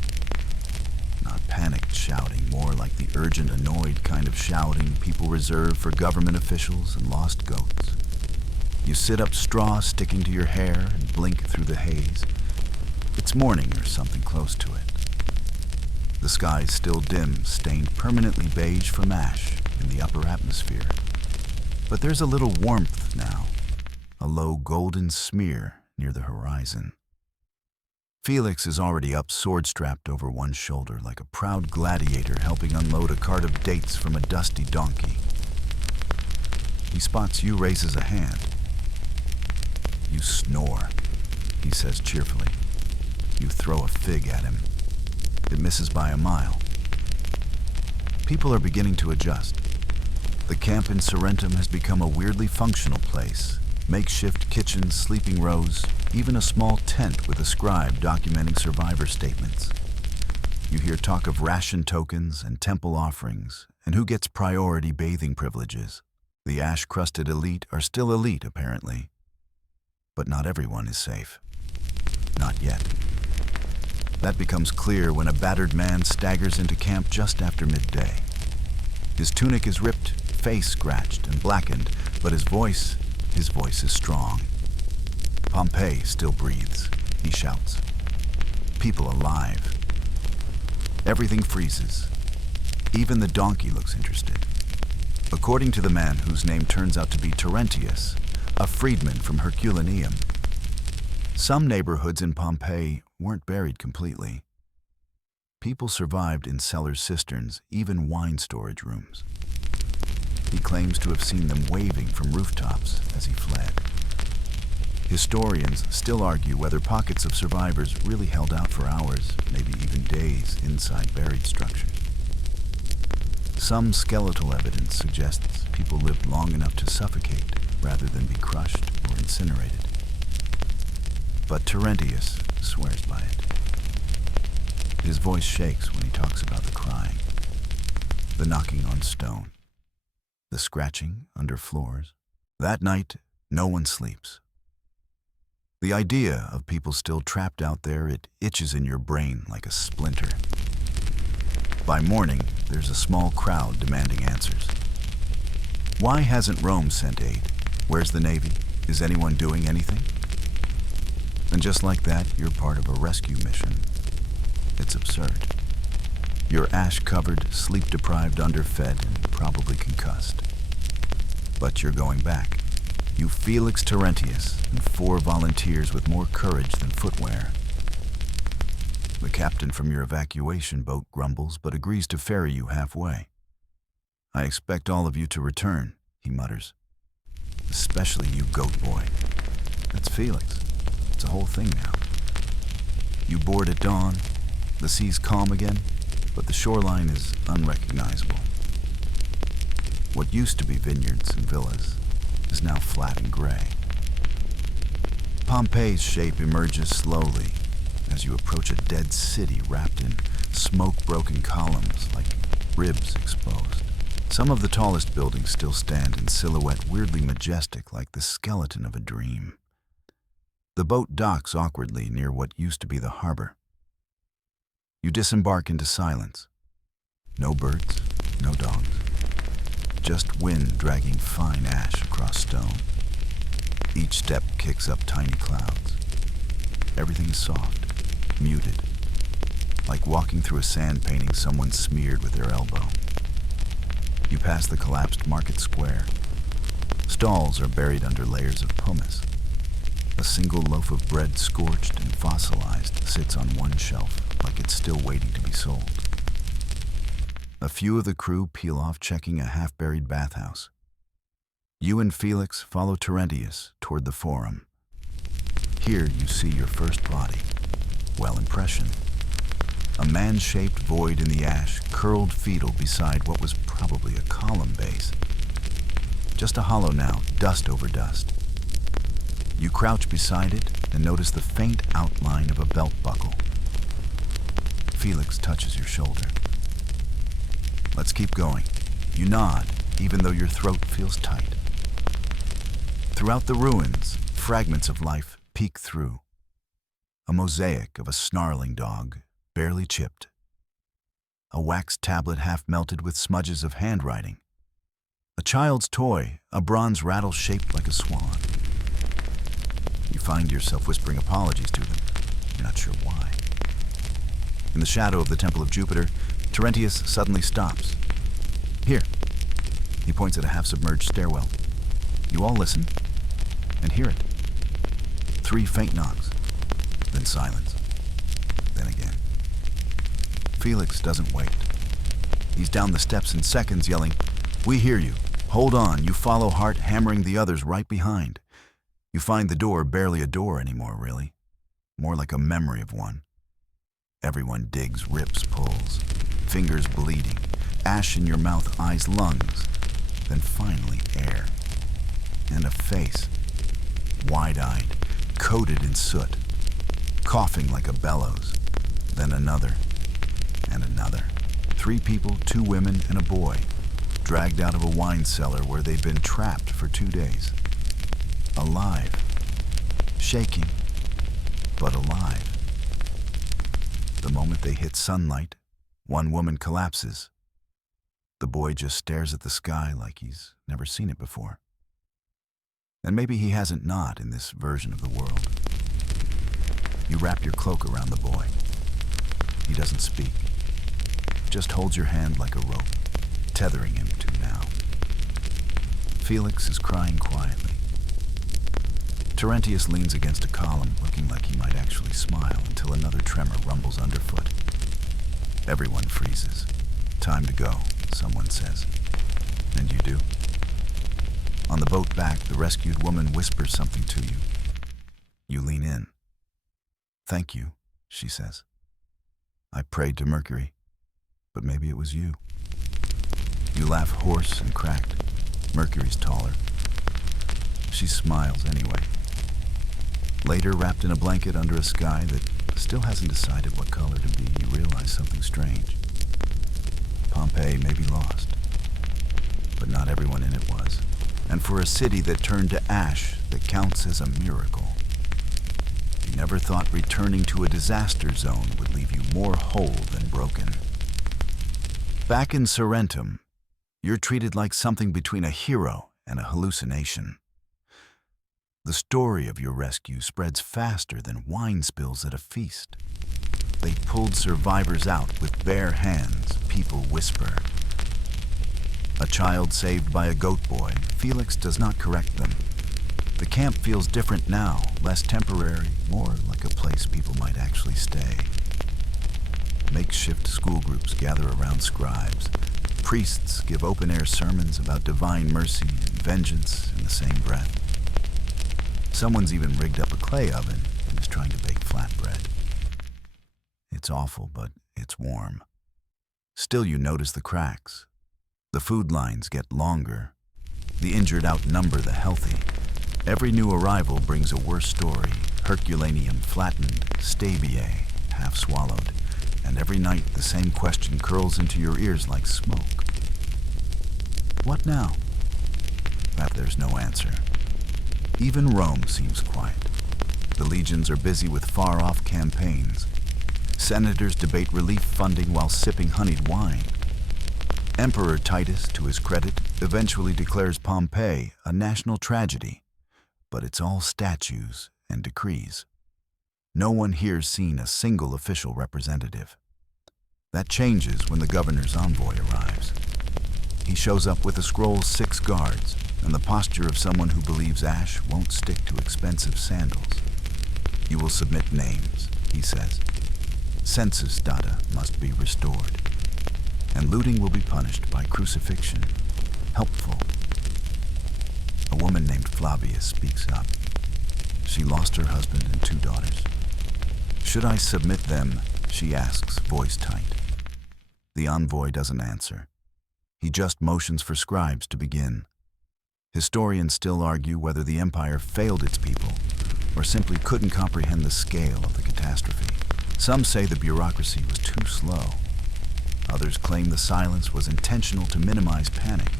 Not panicked shouting, more like the urgent, annoyed kind of shouting people reserve for government officials and lost goats. You sit up, straw sticking to your hair, and blink through the haze. It's morning or something close to it. The sky's still dim, stained permanently beige from ash in the upper atmosphere. But there's a little warmth now, a low golden smear near the horizon. Felix is already up, sword-strapped over one shoulder, like a proud gladiator helping unload a cart of dates from a dusty donkey. He spots you, raises a hand. You snore, he says cheerfully. You throw a fig at him. It misses by a mile. People are beginning to adjust. The camp in Sorrentum has become a weirdly functional place. Makeshift kitchens, sleeping rows, even a small tent with a scribe documenting survivor statements. You hear talk of ration tokens and temple offerings, and who gets priority bathing privileges. The ash-crusted elite are still elite, apparently. But not everyone is safe. Not yet. That becomes clear when a battered man staggers into camp just after midday. His tunic is ripped, face scratched and blackened, but his voice is strong. Pompeii still breathes, he shouts. People alive. Everything freezes. Even the donkey looks interested. According to the man whose name turns out to be Terentius, a freedman from Herculaneum, some neighborhoods in Pompeii weren't buried completely. People survived in cellar cisterns, even wine storage rooms. He claims to have seen them waving from rooftops as he fled. Historians still argue whether pockets of survivors really held out for hours, maybe even days, inside buried structures. Some skeletal evidence suggests people lived long enough to suffocate rather than be crushed or incinerated. But Terentius swears by it. His voice shakes when he talks about the crying, the knocking on stone, the scratching under floors. That night, no one sleeps. The idea of people still trapped out there, it itches in your brain like a splinter. By morning, there's a small crowd demanding answers. Why hasn't Rome sent aid? Where's the Navy? Is anyone doing anything? And just like that, you're part of a rescue mission. It's absurd. You're ash-covered, sleep-deprived, underfed, and probably concussed. But you're going back. You Felix Terentius and 4 volunteers with more courage than footwear. The captain from your evacuation boat grumbles but agrees to ferry you halfway. I expect all of you to return, he mutters. Especially you, goat boy. That's Felix. It's a whole thing now. You board at dawn. The sea's calm again, but the shoreline is unrecognizable. What used to be vineyards and villas is now flat and gray. Pompeii's shape emerges slowly as you approach a dead city wrapped in smoke-broken columns like ribs exposed. Some of the tallest buildings still stand in silhouette, weirdly majestic like the skeleton of a dream. The boat docks awkwardly near what used to be the harbor. You disembark into silence. No birds, no dogs. Just wind dragging fine ash across stone. Each step kicks up tiny clouds. Everything is soft, muted, like walking through a sand painting someone smeared with their elbow. You pass the collapsed market square. Stalls are buried under layers of pumice. A single loaf of bread, scorched and fossilized, sits on one shelf like it's still waiting to be sold. A few of the crew peel off, checking a half-buried bathhouse. You and Felix follow Terentius toward the forum. Here you see your first body. Well, impression. A man-shaped void in the ash, curled fetal beside what was probably a column base. Just a hollow now, dust over dust. You crouch beside it and notice the faint outline of a belt buckle. Felix touches your shoulder. Let's keep going. You nod, even though your throat feels tight. Throughout the ruins, fragments of life peek through. A mosaic of a snarling dog, barely chipped. A wax tablet half melted with smudges of handwriting. A child's toy, a bronze rattle shaped like a swan. You find yourself whispering apologies to them. You're not sure why. In the shadow of the Temple of Jupiter, Terentius suddenly stops. Here. He points at a half-submerged stairwell. You all listen and hear it. 3 faint knocks, then silence, then again. Felix doesn't wait. He's down the steps in seconds, yelling, "We hear you. Hold on." You follow Hart, hammering the others right behind. You find the door barely a door anymore, really. More like a memory of one. Everyone digs, rips, pulls. Fingers bleeding. Ash in your mouth, eyes, lungs. Then finally air. And a face. Wide-eyed, coated in soot. Coughing like a bellows. Then another. And another. 3 people, 2 women, and a boy. Dragged out of a wine cellar where they've been trapped for 2 days. Alive. Shaking. But alive. The moment they hit sunlight, one woman collapses. The boy just stares at the sky like he's never seen it before. And maybe he hasn't not in this version of the world. You wrap your cloak around the boy. He doesn't speak. Just holds your hand like a rope, tethering him to now. Felix is crying quietly. Terentius leans against a column, looking like he might actually smile, until another tremor rumbles underfoot. Everyone freezes. Time to go, someone says. And you do. On the boat back, the rescued woman whispers something to you. You lean in. "Thank you," she says. "I prayed to Mercury, but maybe it was you." You laugh hoarse and cracked. Mercury's taller. She smiles anyway. Later, wrapped in a blanket under a sky that still hasn't decided what color to be, you realize something strange. Pompeii may be lost, but not everyone in it was. And for a city that turned to ash, that counts as a miracle. You never thought returning to a disaster zone would leave you more whole than broken. Back in Sorrentum, you're treated like something between a hero and a hallucination. The story of your rescue spreads faster than wine spills at a feast. They pulled survivors out with bare hands, people whisper. A child saved by a goat boy, Felix does not correct them. The camp feels different now, less temporary, more like a place people might actually stay. Makeshift school groups gather around scribes. Priests give open-air sermons about divine mercy and vengeance in the same breath. Someone's even rigged up a clay oven and is trying to bake flatbread. It's awful, but it's warm. Still, you notice the cracks. The food lines get longer. The injured outnumber the healthy. Every new arrival brings a worse story. Herculaneum flattened, stabiae half swallowed. And every night the same question curls into your ears like smoke. What now? But there's no answer. Even Rome seems quiet. The legions are busy with far-off campaigns. Senators debate relief funding while sipping honeyed wine. Emperor Titus, to his credit, eventually declares Pompeii a national tragedy, but it's all statues and decrees. No one here's seen a single official representative. That changes when the governor's envoy arrives. He shows up with a scroll's 6 guards and the posture of someone who believes ash won't stick to expensive sandals. You will submit names, he says. Census data must be restored. And looting will be punished by crucifixion. Helpful. A woman named Flavia speaks up. She lost her husband and 2 daughters. Should I submit them? She asks, voice tight. The envoy doesn't answer. He just motions for scribes to begin. Historians still argue whether the empire failed its people or simply couldn't comprehend the scale of the catastrophe. Some say the bureaucracy was too slow. Others claim the silence was intentional to minimize panic.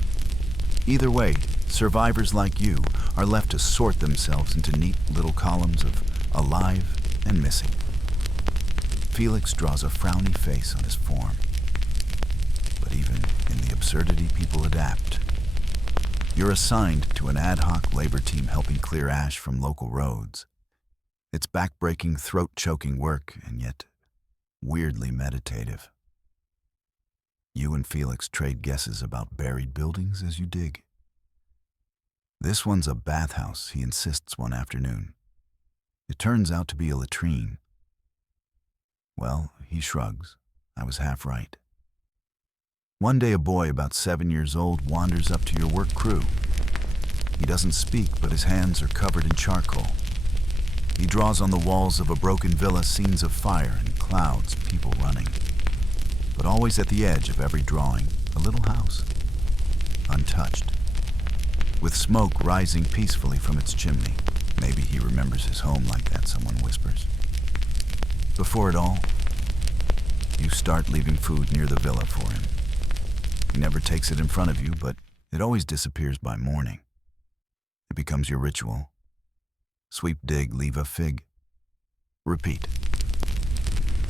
Either way, survivors like you are left to sort themselves into neat little columns of alive and missing. Felix draws a frowny face on his form. But even in the absurdity, people adapt. You're assigned to an ad hoc labor team helping clear ash from local roads. It's back-breaking, throat-choking work, and yet weirdly meditative. You and Felix trade guesses about buried buildings as you dig. This one's a bathhouse, he insists one afternoon. It turns out to be a latrine. Well, he shrugs. I was half right. One day a boy about 7 years old wanders up to your work crew. He doesn't speak, but his hands are covered in charcoal. He draws on the walls of a broken villa scenes of fire and clouds, people running. But always at the edge of every drawing, a little house, untouched, with smoke rising peacefully from its chimney. Maybe he remembers his home like that, someone whispers. Before it all, you start leaving food near the villa for him. He never takes it in front of you, but it always disappears by morning. It becomes your ritual. Sweep, dig, leave a fig. Repeat.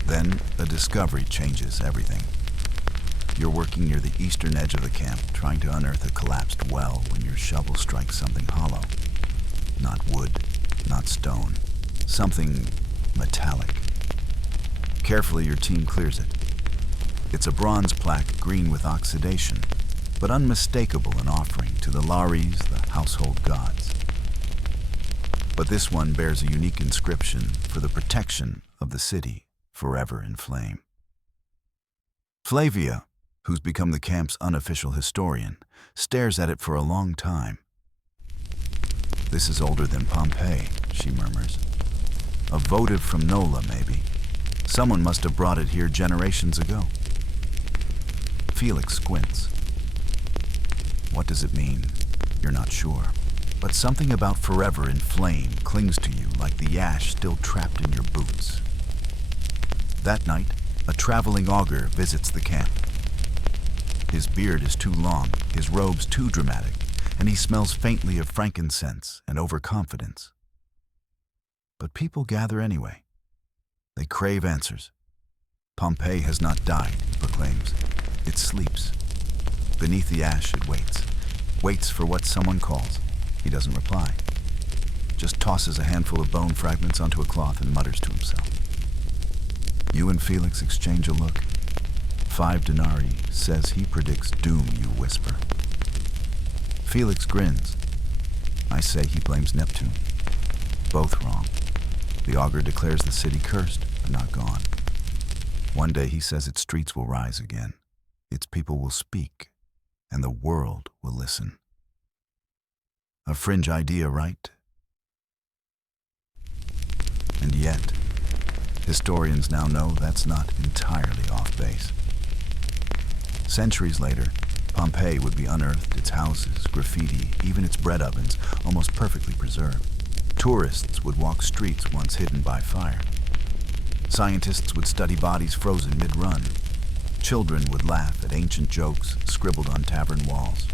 Then a discovery changes everything. You're working near the eastern edge of the camp, trying to unearth a collapsed well when your shovel strikes something hollow. Not wood, not stone. Something metallic. Carefully, your team clears it. It's a bronze plaque green with oxidation, but unmistakable an offering to the Lares, the household gods. But this one bears a unique inscription for the protection of the city, forever in flame. Flavia, who's become the camp's unofficial historian, stares at it for a long time. This is older than Pompeii, she murmurs. A votive from Nola, maybe. Someone must have brought it here generations ago. Felix squints. What does it mean? You're not sure. But something about forever in flame clings to you like the ash still trapped in your boots. That night, a traveling augur visits the camp. His beard is too long, his robes too dramatic, and he smells faintly of frankincense and overconfidence. But people gather anyway. They crave answers. Pompeii has not died, he proclaims. It sleeps. Beneath the ash it waits. Waits for what someone calls. He doesn't reply. Just tosses a handful of bone fragments onto a cloth and mutters to himself. You and Felix exchange a look. 5 denarii says he predicts doom, you whisper. Felix grins. I say he blames Neptune. Both wrong. The augur declares the city cursed, but not gone. One day he says its streets will rise again. Its people will speak, and the world will listen. A fringe idea, right? And yet, historians now know that's not entirely off base. Centuries later, Pompeii would be unearthed, its houses, graffiti, even its bread ovens, almost perfectly preserved. Tourists would walk streets once hidden by fire. Scientists would study bodies frozen mid-run. Children would laugh at ancient jokes scribbled on tavern walls.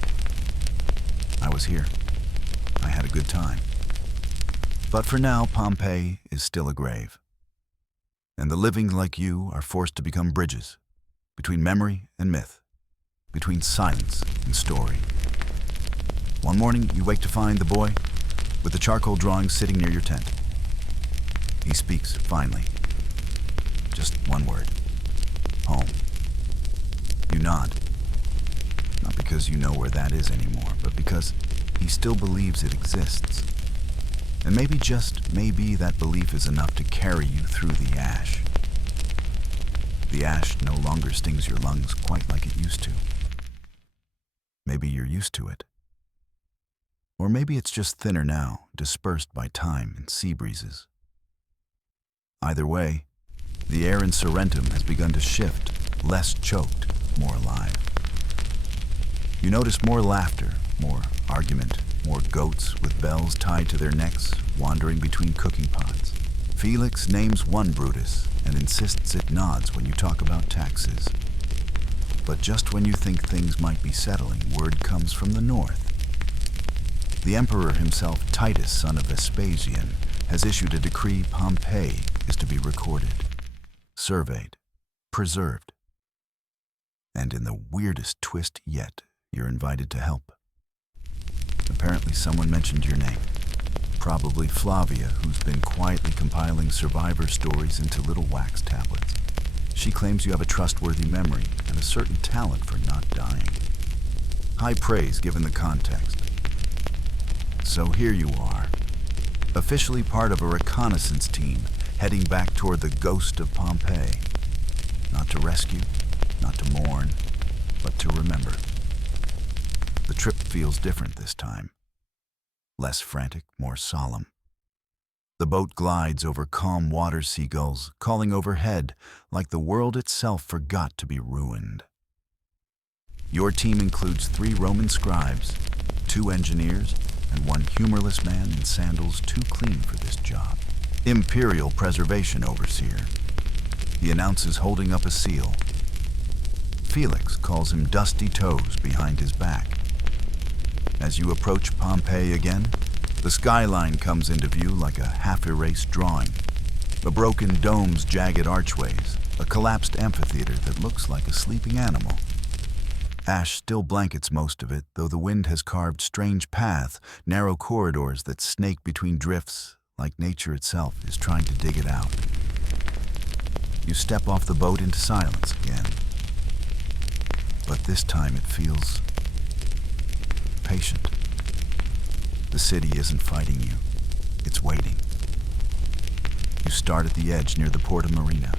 I was here. I had a good time. But for now, Pompeii is still a grave. And the living like you are forced to become bridges between memory and myth, between silence and story. One morning, you wake to find the boy with the charcoal drawing sitting near your tent. He speaks, finally. Just one word. Home. You nod. Not because you know where that is anymore, but because he still believes it exists. And maybe, just maybe, that belief is enough to carry you through the ash. The ash no longer stings your lungs quite like it used to. Maybe you're used to it. Or maybe it's just thinner now, dispersed by time and sea breezes. Either way, the air in Sorrentum has begun to shift, less choked, more alive. You notice more laughter, more argument, more goats with bells tied to their necks, wandering between cooking pots. Felix names one Brutus and insists it nods when you talk about taxes. But just when you think things might be settling, word comes from the north. The emperor himself, Titus, son of Vespasian, has issued a decree Pompeii is to be recorded, surveyed, preserved. And in the weirdest twist yet, you're invited to help. Apparently someone mentioned your name. Probably Flavia, who's been quietly compiling survivor stories into little wax tablets. She claims you have a trustworthy memory and a certain talent for not dying. High praise given the context. So here you are, officially part of a reconnaissance team heading back toward the ghost of Pompeii. Not to rescue, not to mourn, but to remember. The trip feels different this time. Less frantic, more solemn. The boat glides over calm water seagulls, calling overhead like the world itself forgot to be ruined. Your team includes 3 Roman scribes, 2 engineers, and 1 humorless man in sandals too clean for this job. Imperial Preservation Overseer. He announces holding up a seal. Felix calls him Dusty Toes behind his back. As you approach Pompeii again, the skyline comes into view like a half-erased drawing. A broken dome's jagged archways, a collapsed amphitheater that looks like a sleeping animal. Ash still blankets most of it, though the wind has carved strange paths, narrow corridors that snake between drifts, like nature itself is trying to dig it out. You step off the boat into silence again. But this time it feels patient. The city isn't fighting you. It's waiting. You start at the edge near the Porta Marina.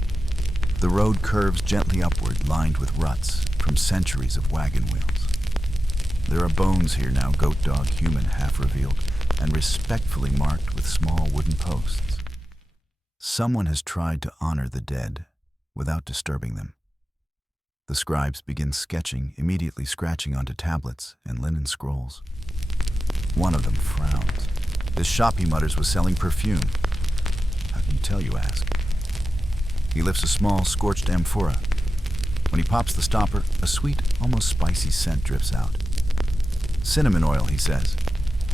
The road curves gently upward, lined with ruts from centuries of wagon wheels. There are bones here now, goat, dog, human, half revealed, and respectfully marked with small wooden posts. Someone has tried to honor the dead without disturbing them. The scribes begin sketching, immediately scratching onto tablets and linen scrolls. One of them frowns. This shop, he mutters, was selling perfume. How can you tell, you ask? He lifts a small, scorched amphora. When he pops the stopper, a sweet, almost spicy scent drifts out. Cinnamon oil, he says.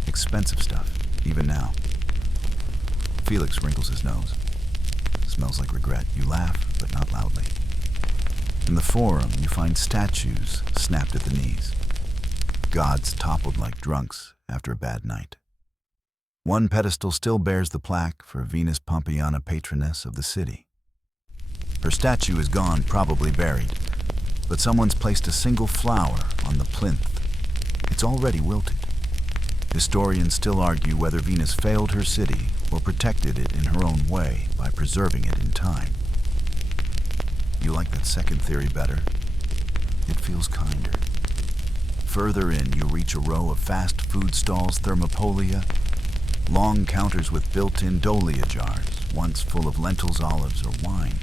Expensive stuff, even now. Felix wrinkles his nose. Smells like regret. You laugh, but not loudly. In the forum, you find statues snapped at the knees. Gods toppled like drunks after a bad night. One pedestal still bears the plaque for Venus Pompeiana, patroness of the city. Her statue is gone, probably buried, but someone's placed a single flower on the plinth. It's already wilted. Historians still argue whether Venus failed her city or protected it in her own way by preserving it in time. You like that second theory better? It feels kinder. Further in, you reach a row of fast food stalls, thermopolia, long counters with built-in dolia jars, once full of lentils, olives, or wine.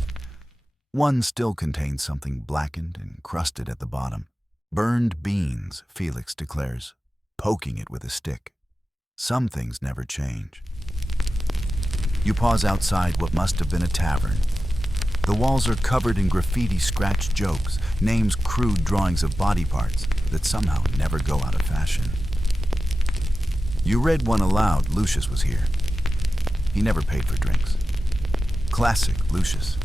One still contains something blackened and crusted at the bottom. Burned beans, Felix declares, poking it with a stick. Some things never change. You pause outside what must have been a tavern. The walls are covered in graffiti, scratched jokes, names, crude drawings of body parts that somehow never go out of fashion. You read one aloud. Lucius was here. He never paid for drinks. Classic Lucius.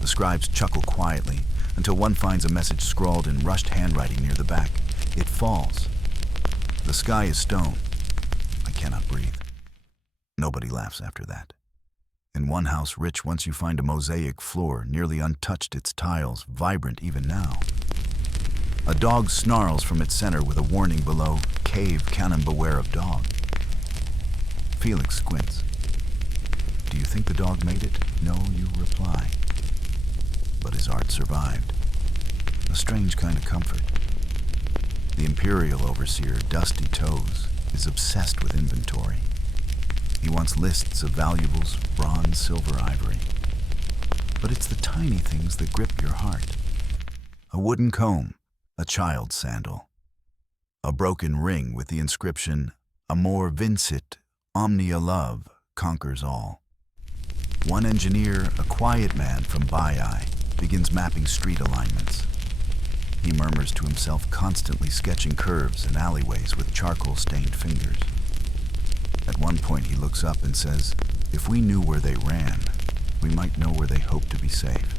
The scribes chuckle quietly until one finds a message scrawled in rushed handwriting near the back. It falls. The sky is stone. I cannot breathe. Nobody laughs after that. In one house rich, once you find a mosaic floor, nearly untouched, its tiles vibrant even now. A dog snarls from its center with a warning below, "Cave cannon, beware of dog." Felix squints. Do you think the dog made it? No, you reply. But his art survived. A strange kind of comfort. The imperial overseer, Dusty Toes, is obsessed with inventory. He wants lists of valuables, bronze, silver, ivory. But it's the tiny things that grip your heart. A wooden comb, a child's sandal. A broken ring with the inscription, Amor vincit, omnia love, conquers all. One engineer, a quiet man from Baiae, begins mapping street alignments. He murmurs to himself, constantly sketching curves and alleyways with charcoal-stained fingers. At one point he looks up and says, if we knew where they ran, we might know where they hope to be safe.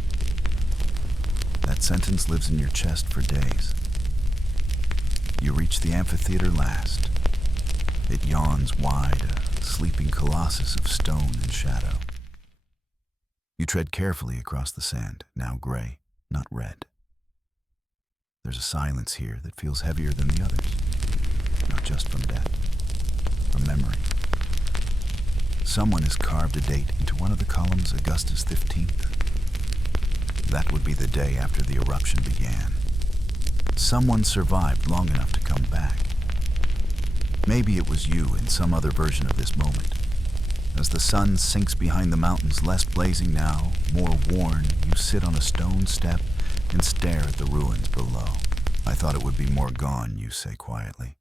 That sentence lives in your chest for days. You reach the amphitheater last. It yawns wide, a sleeping colossus of stone and shadow. You tread carefully across the sand, now gray, not red. There's a silence here that feels heavier than the others, not just from death, from memory. Someone has carved a date into one of the columns, Augustus 15th. That would be the day after the eruption began. Someone survived long enough to come back. Maybe it was you in some other version of this moment. As the sun sinks behind the mountains, less blazing now, more worn, you sit on a stone step and stare at the ruins below. I thought it would be more gone, you say quietly.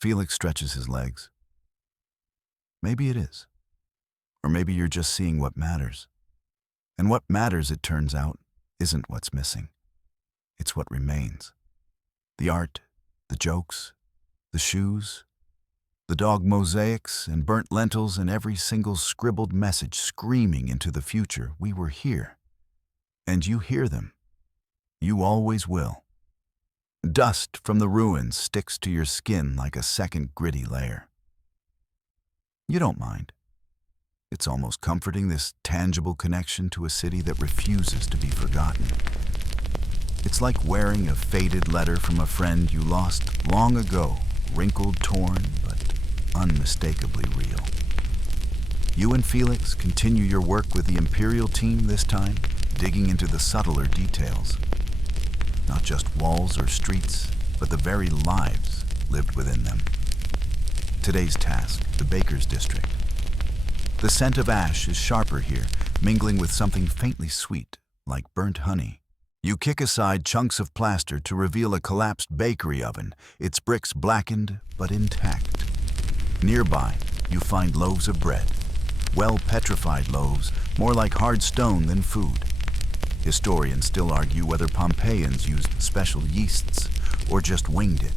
Felix stretches his legs. Maybe it is. Or maybe you're just seeing what matters. And what matters, it turns out, isn't what's missing. It's what remains. The art, the jokes, the shoes, the dog mosaics and burnt lentils and every single scribbled message screaming into the future. We were here. And you hear them. You always will. Dust from the ruins sticks to your skin like a second gritty layer. You don't mind. It's almost comforting, this tangible connection to a city that refuses to be forgotten. It's like wearing a faded letter from a friend you lost long ago, wrinkled, torn, but unmistakably real. You and Felix continue your work with the Imperial team this time, digging into the subtler details. Not just walls or streets, but the very lives lived within them. Today's task, the Baker's District. The scent of ash is sharper here, mingling with something faintly sweet, like burnt honey. You kick aside chunks of plaster to reveal a collapsed bakery oven, its bricks blackened but intact. Nearby, you find loaves of bread. Well-petrified loaves, more like hard stone than food. Historians still argue whether Pompeians used special yeasts or just winged it.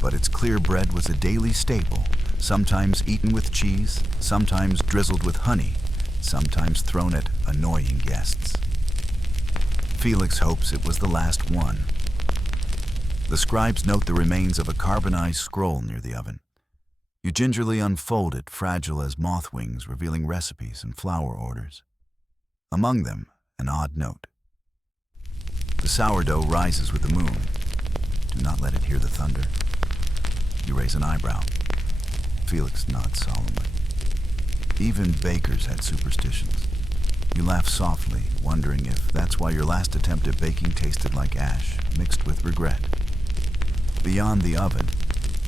But its clear bread was a daily staple, sometimes eaten with cheese, sometimes drizzled with honey, sometimes thrown at annoying guests. Felix hopes it was the last one. The scribes note the remains of a carbonized scroll near the oven. You gingerly unfold it, fragile as moth wings, revealing recipes and flour orders. Among them, an odd note. The sourdough rises with the moon. Do not let it hear the thunder. You raise an eyebrow. Felix nods solemnly. Even bakers had superstitions. You laugh softly, wondering if that's why your last attempt at baking tasted like ash, mixed with regret. Beyond the oven,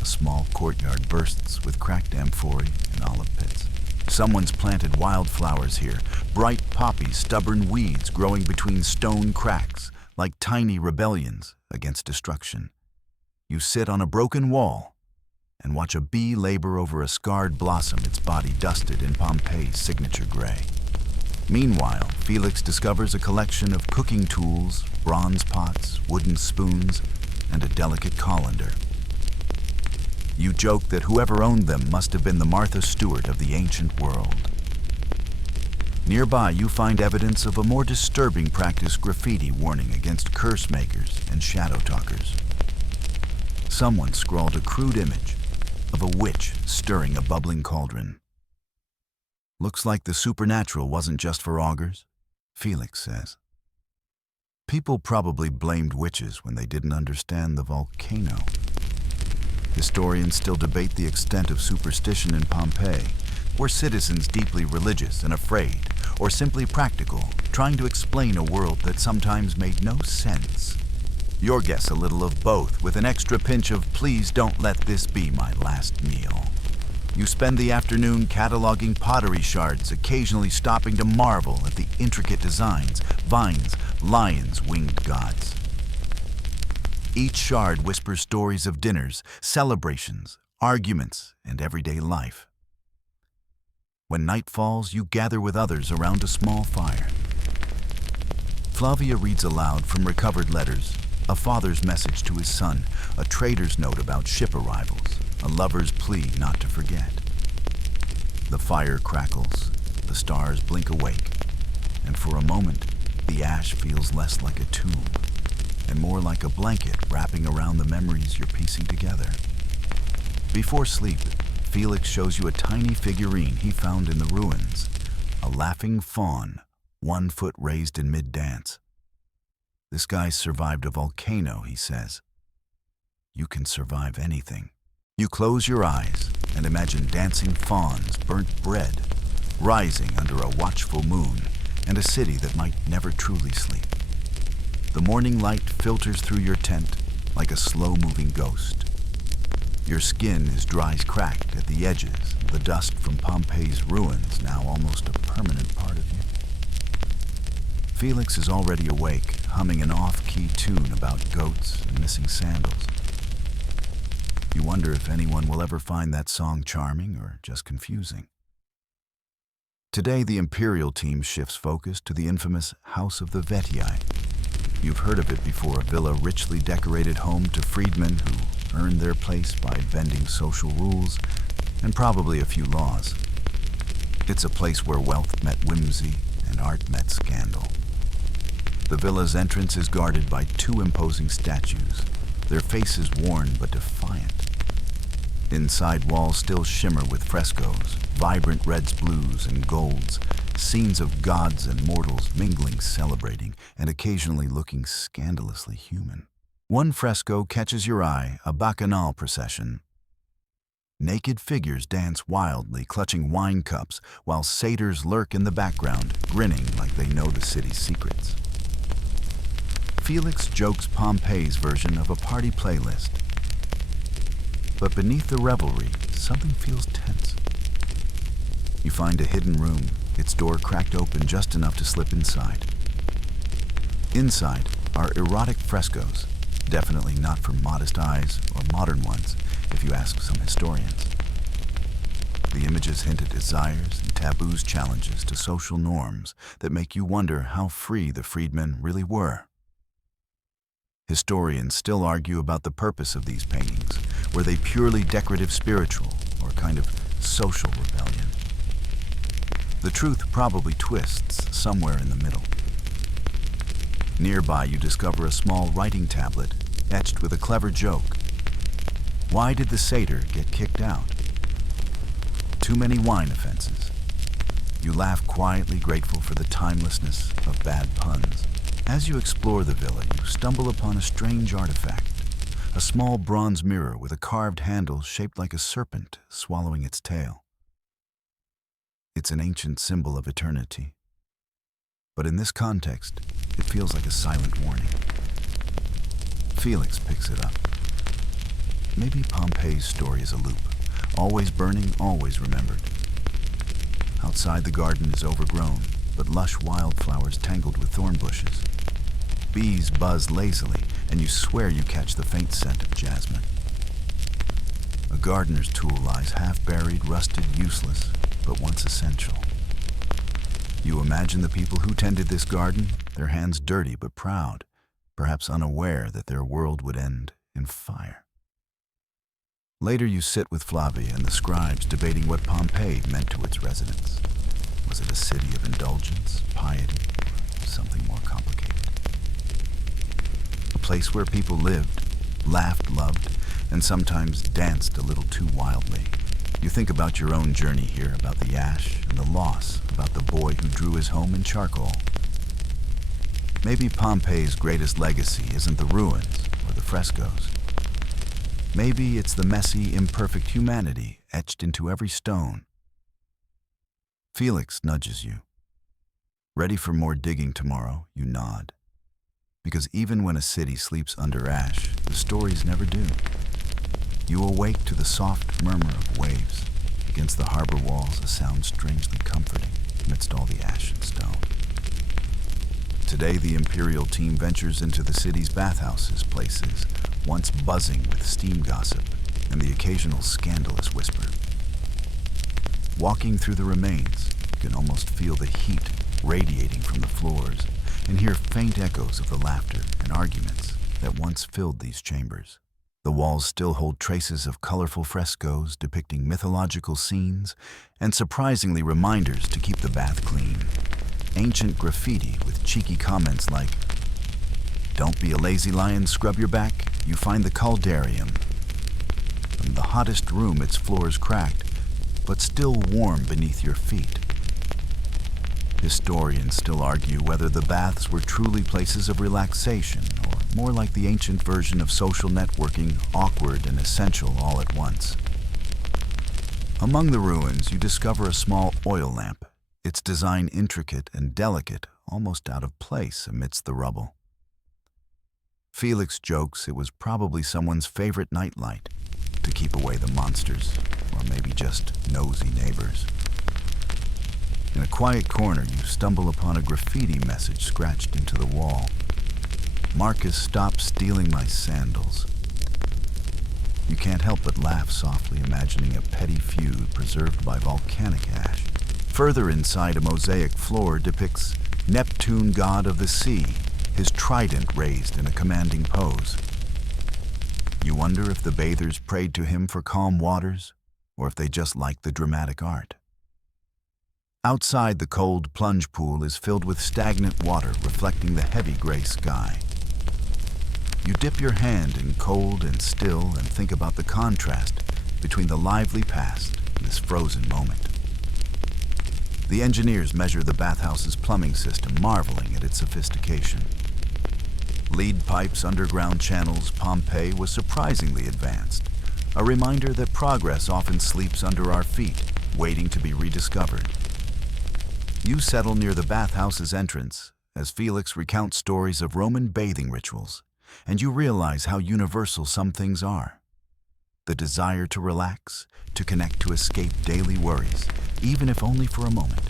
a small courtyard bursts with cracked amphorae and olive pits. Someone's planted wildflowers here, bright poppies, stubborn weeds growing between stone cracks, like tiny rebellions against destruction. You sit on a broken wall and watch a bee labor over a scarred blossom, its body dusted in Pompeii's signature gray. Meanwhile, Felix discovers a collection of cooking tools, bronze pots, wooden spoons, and a delicate colander. You joke that whoever owned them must have been the Martha Stewart of the ancient world. Nearby, you find evidence of a more disturbing practice: graffiti warning against curse makers and shadow talkers. Someone scrawled a crude image of a witch stirring a bubbling cauldron. Looks like the supernatural wasn't just for augurs, Felix says. People probably blamed witches when they didn't understand the volcano. Historians still debate the extent of superstition in Pompeii. Were citizens deeply religious and afraid, or simply practical, trying to explain a world that sometimes made no sense? Your guess a little of both, with an extra pinch of "please don't let this be my last meal." You spend the afternoon cataloging pottery shards, occasionally stopping to marvel at the intricate designs, vines, lions, winged gods. Each shard whispers stories of dinners, celebrations, arguments, and everyday life. When night falls, you gather with others around a small fire. Flavia reads aloud from recovered letters, a father's message to his son, a trader's note about ship arrivals, a lover's plea not to forget. The fire crackles, the stars blink awake, and for a moment, the ash feels less like a tomb and more like a blanket wrapping around the memories you're piecing together. Before sleep, Felix shows you a tiny figurine he found in the ruins, a laughing faun, 1 foot raised in mid-dance. This guy survived a volcano, he says. You can survive anything. You close your eyes and imagine dancing fauns, burnt bread, rising under a watchful moon, and a city that might never truly sleep. The morning light filters through your tent like a slow-moving ghost. Your skin is cracked at the edges, the dust from Pompeii's ruins now almost a permanent part of you. Felix is already awake, humming an off-key tune about goats and missing sandals. You wonder if anyone will ever find that song charming or just confusing. Today, the Imperial team shifts focus to the infamous House of the Vetii. You've heard of it before, a villa richly decorated home to freedmen who earned their place by bending social rules and probably a few laws. It's a place where wealth met whimsy and art met scandal. The villa's entrance is guarded by 2 imposing statues, their faces worn but defiant. Inside, walls still shimmer with frescoes, vibrant reds, blues, and golds, scenes of gods and mortals mingling, celebrating, and occasionally looking scandalously human. One fresco catches your eye, a bacchanal procession. Naked figures dance wildly, clutching wine cups, while satyrs lurk in the background, grinning like they know the city's secrets. Felix jokes Pompeii's version of a party playlist. But beneath the revelry, something feels tense. You find a hidden room, its door cracked open just enough to slip inside. Inside are erotic frescoes, definitely not for modest eyes or modern ones, if you ask some historians. The images hint at desires and taboos, challenges to social norms that make you wonder how free the freedmen really were. Historians still argue about the purpose of these paintings. Were they purely decorative, spiritual, or kind of social rebellion? The truth probably twists somewhere in the middle. Nearby, you discover a small writing tablet etched with a clever joke. Why did the satyr get kicked out? Too many wine offenses. You laugh quietly, grateful for the timelessness of bad puns. As you explore the villa, you stumble upon a strange artifact, a small bronze mirror with a carved handle shaped like a serpent swallowing its tail. It's an ancient symbol of eternity. But in this context, it feels like a silent warning. Felix picks it up. Maybe Pompeii's story is a loop, always burning, always remembered. Outside, the garden is overgrown, but lush wildflowers tangled with thorn bushes. Bees buzz lazily, and you swear you catch the faint scent of jasmine. A gardener's tool lies half-buried, rusted, useless, but once essential. You imagine the people who tended this garden, their hands dirty but proud, perhaps unaware that their world would end in fire. Later you sit with Flavia and the scribes debating what Pompeii meant to its residents. Was it a city of indulgence, piety, or something more complicated? A place where people lived, laughed, loved, and sometimes danced a little too wildly. You think about your own journey here, about the ash and the loss, about the boy who drew his home in charcoal. Maybe Pompeii's greatest legacy isn't the ruins or the frescoes. Maybe it's the messy, imperfect humanity etched into every stone. Felix nudges you. Ready for more digging tomorrow, you nod. Because even when a city sleeps under ash, the stories never do. You awake to the soft murmur of waves. Against the harbor walls, a sound strangely comforting amidst all the ash and stone. Today, the Imperial team ventures into the city's bathhouses, places once buzzing with steam gossip and the occasional scandalous whisper. Walking through the remains, you can almost feel the heat radiating from the floors and hear faint echoes of the laughter and arguments that once filled these chambers. The walls still hold traces of colorful frescoes depicting mythological scenes and surprisingly reminders to keep the bath clean. Ancient graffiti with cheeky comments like, "Don't be a lazy lion, scrub your back." You find the caldarium. In the hottest room, its floors cracked, but still warm beneath your feet. Historians still argue whether the baths were truly places of relaxation or more like the ancient version of social networking, awkward and essential all at once. Among the ruins, you discover a small oil lamp, its design intricate and delicate, almost out of place amidst the rubble. Felix jokes it was probably someone's favorite nightlight to keep away the monsters, or maybe just nosy neighbors. In a quiet corner, you stumble upon a graffiti message scratched into the wall. "Marcus, stop stealing my sandals." You can't help but laugh softly, imagining a petty feud preserved by volcanic ash. Further inside, a mosaic floor depicts Neptune, god of the sea, his trident raised in a commanding pose. You wonder if the bathers prayed to him for calm waters, or if they just liked the dramatic art. Outside, the cold plunge pool is filled with stagnant water reflecting the heavy gray sky. You dip your hand in cold and still and think about the contrast between the lively past and this frozen moment. The engineers measure the bathhouse's plumbing system, marveling at its sophistication. Lead pipes, underground channels, Pompeii was surprisingly advanced, a reminder that progress often sleeps under our feet, waiting to be rediscovered. You settle near the bathhouse's entrance as Felix recounts stories of Roman bathing rituals, and you realize how universal some things are. The desire to relax, to connect, to escape daily worries, even if only for a moment.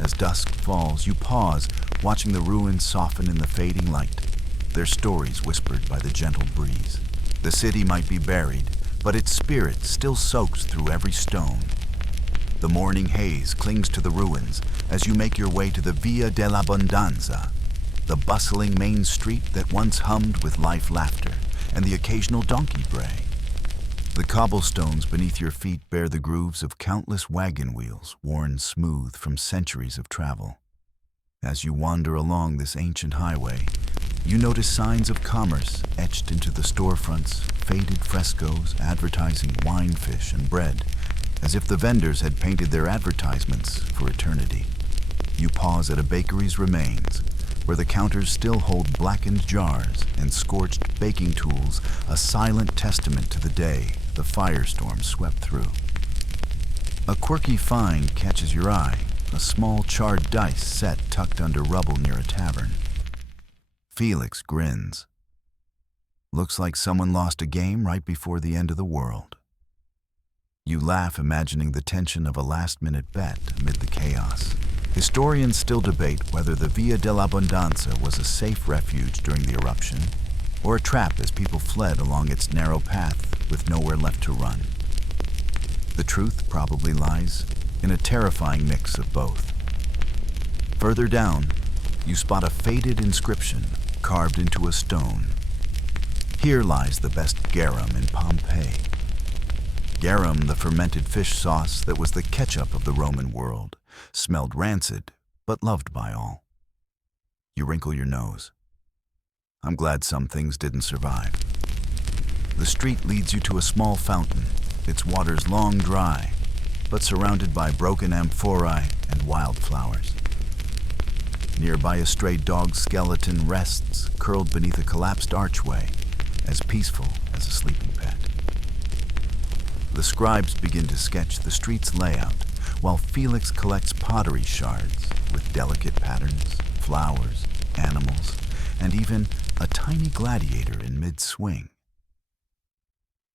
As dusk falls, you pause, watching the ruins soften in the fading light, their stories whispered by the gentle breeze. The city might be buried, but its spirit still soaks through every stone. The morning haze clings to the ruins as you make your way to the Via dell'Abbondanza, the bustling main street that once hummed with life, laughter, and the occasional donkey bray. The cobblestones beneath your feet bear the grooves of countless wagon wheels worn smooth from centuries of travel. As you wander along this ancient highway, you notice signs of commerce etched into the storefronts, faded frescoes advertising wine, fish, and bread, as if the vendors had painted their advertisements for eternity. You pause at a bakery's remains, where the counters still hold blackened jars and scorched baking tools, a silent testament to the day the firestorm swept through. A quirky find catches your eye, a small charred dice set tucked under rubble near a tavern. Felix grins. Looks like someone lost a game right before the end of the world. You laugh, imagining the tension of a last-minute bet amid the chaos. Historians still debate whether the Via dell'Abbondanza was a safe refuge during the eruption, or a trap as people fled along its narrow path with nowhere left to run. The truth probably lies in a terrifying mix of both. Further down, you spot a faded inscription carved into a stone. Here lies the best garum in Pompeii. Garum, the fermented fish sauce that was the ketchup of the Roman world, smelled rancid, but loved by all. You wrinkle your nose. I'm glad some things didn't survive. The street leads you to a small fountain, its waters long dry, but surrounded by broken amphorae and wildflowers. Nearby, a stray dog's skeleton rests, curled beneath a collapsed archway, as peaceful as a sleeping pet. The scribes begin to sketch the street's layout, while Felix collects pottery shards with delicate patterns, flowers, animals, and even a tiny gladiator in mid-swing.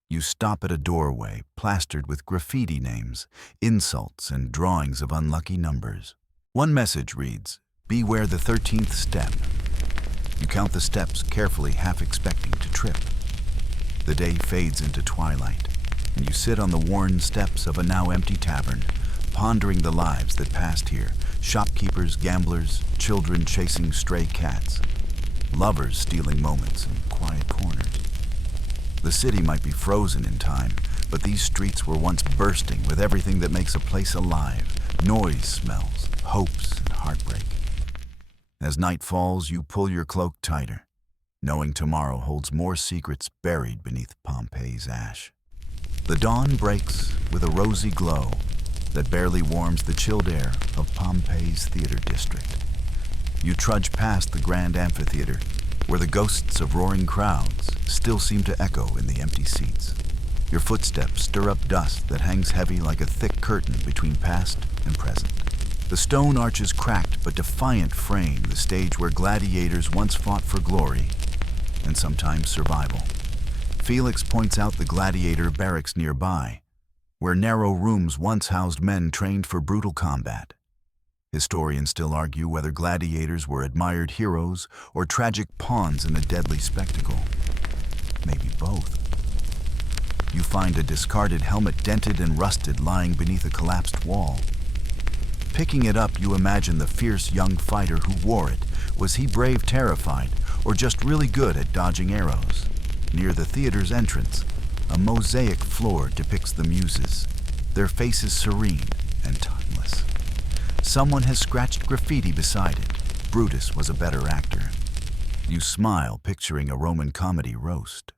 You stop at a doorway plastered with graffiti names, insults, and drawings of unlucky numbers. One message reads, "Beware the 13th step." You count the steps carefully, half expecting to trip. The day fades into twilight, and you sit on the worn steps of a now empty tavern, pondering the lives that passed here, shopkeepers, gamblers, children chasing stray cats, lovers stealing moments in quiet corners. The city might be frozen in time, but these streets were once bursting with everything that makes a place alive: noise, smells, hopes, and heartbreak. As night falls, you pull your cloak tighter, knowing tomorrow holds more secrets buried beneath Pompeii's ash. The dawn breaks with a rosy glow that barely warms the chilled air of Pompeii's theater district. You trudge past the grand amphitheater, where the ghosts of roaring crowds still seem to echo in the empty seats. Your footsteps stir up dust that hangs heavy like a thick curtain between past and present. The stone arches cracked but defiant frame the stage where gladiators once fought for glory and sometimes survival. Felix points out the gladiator barracks nearby, where narrow rooms once housed men trained for brutal combat. Historians still argue whether gladiators were admired heroes or tragic pawns in a deadly spectacle. Maybe both. You find a discarded helmet, dented and rusted, lying beneath a collapsed wall. Picking it up, you imagine the fierce young fighter who wore it. Was he brave, terrified, or just really good at dodging arrows? Near the theater's entrance, a mosaic floor depicts the muses, their faces serene and timeless. Someone has scratched graffiti beside it. Brutus was a better actor. You smile, picturing a Roman comedy roast.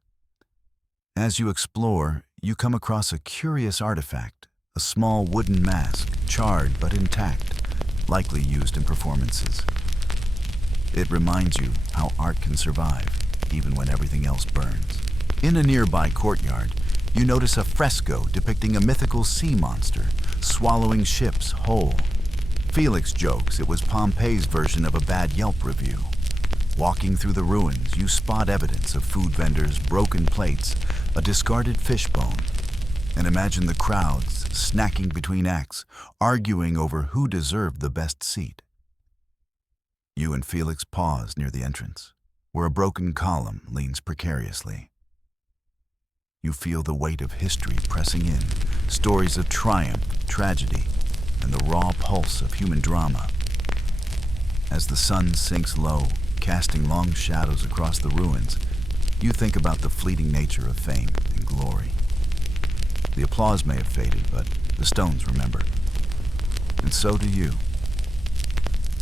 As you explore, you come across a curious artifact, a small wooden mask, charred but intact, likely used in performances. It reminds you how art can survive, even when everything else burns. In a nearby courtyard, you notice a fresco depicting a mythical sea monster, swallowing ships whole. Felix jokes it was Pompeii's version of a bad Yelp review. Walking through the ruins, you spot evidence of food vendors, broken plates, a discarded fish bone, and imagine the crowds snacking between acts, arguing over who deserved the best seat. You and Felix pause near the entrance, where a broken column leans precariously. You feel the weight of history pressing in, stories of triumph, tragedy, and the raw pulse of human drama. As the sun sinks low, casting long shadows across the ruins, you think about the fleeting nature of fame and glory. The applause may have faded, but the stones remember. And so do you.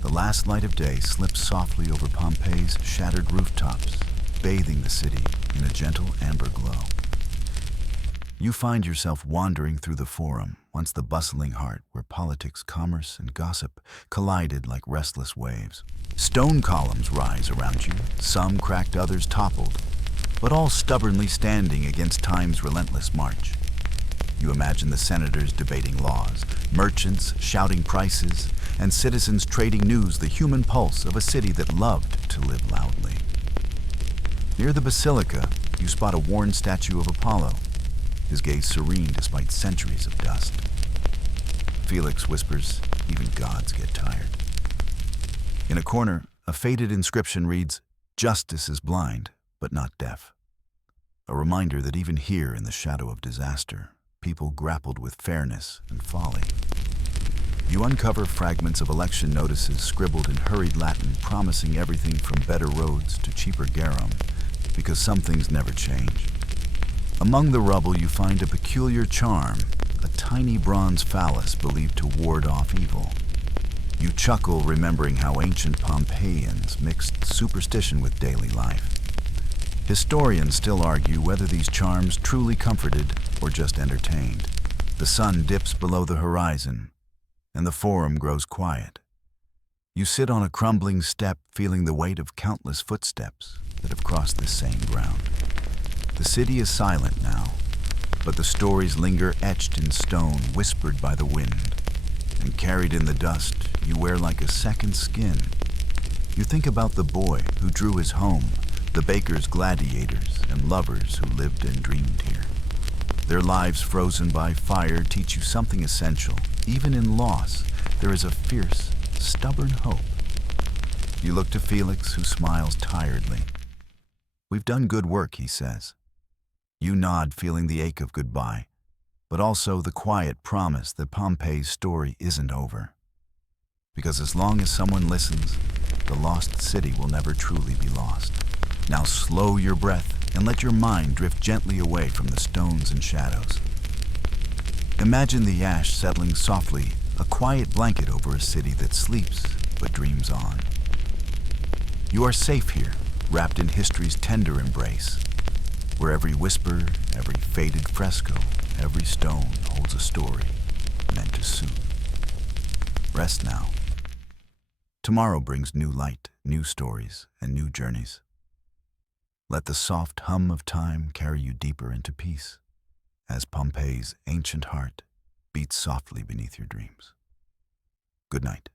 The last light of day slips softly over Pompeii's shattered rooftops, bathing the city in a gentle amber glow. You find yourself wandering through the forum, once the bustling heart where politics, commerce, and gossip collided like restless waves. Stone columns rise around you, some cracked, others toppled, but all stubbornly standing against time's relentless march. You imagine the senators debating laws, merchants shouting prices, and citizens trading news, the human pulse of a city that loved to live loudly. Near the basilica, you spot a worn statue of Apollo, his gaze serene despite centuries of dust. Felix whispers, "Even gods get tired." In a corner, a faded inscription reads, "Justice is blind, but not deaf." A reminder that even here in the shadow of disaster, people grappled with fairness and folly. You uncover fragments of election notices scribbled in hurried Latin promising everything from better roads to cheaper garum, because some things never change. Among the rubble you find a peculiar charm, a tiny bronze phallus believed to ward off evil. You chuckle remembering how ancient Pompeians mixed superstition with daily life. Historians still argue whether these charms truly comforted or just entertained. The sun dips below the horizon, and the forum grows quiet. You sit on a crumbling step, feeling the weight of countless footsteps that have crossed this same ground. The city is silent now, but the stories linger etched in stone, whispered by the wind, and carried in the dust you wear like a second skin. You think about the boy who drew his home, the baker's gladiators and lovers who lived and dreamed here. Their lives frozen by fire teach you something essential. Even in loss, there is a fierce, stubborn hope. You look to Felix, who smiles tiredly. "We've done good work," he says. You nod, feeling the ache of goodbye, but also the quiet promise that Pompeii's story isn't over. Because as long as someone listens, the lost city will never truly be lost. Now slow your breath and let your mind drift gently away from the stones and shadows. Imagine the ash settling softly, a quiet blanket over a city that sleeps but dreams on. You are safe here, wrapped in history's tender embrace, where every whisper, every faded fresco, every stone holds a story meant to soothe. Rest now. Tomorrow brings new light, new stories, and new journeys. Let the soft hum of time carry you deeper into peace, as Pompeii's ancient heart beats softly beneath your dreams. Good night.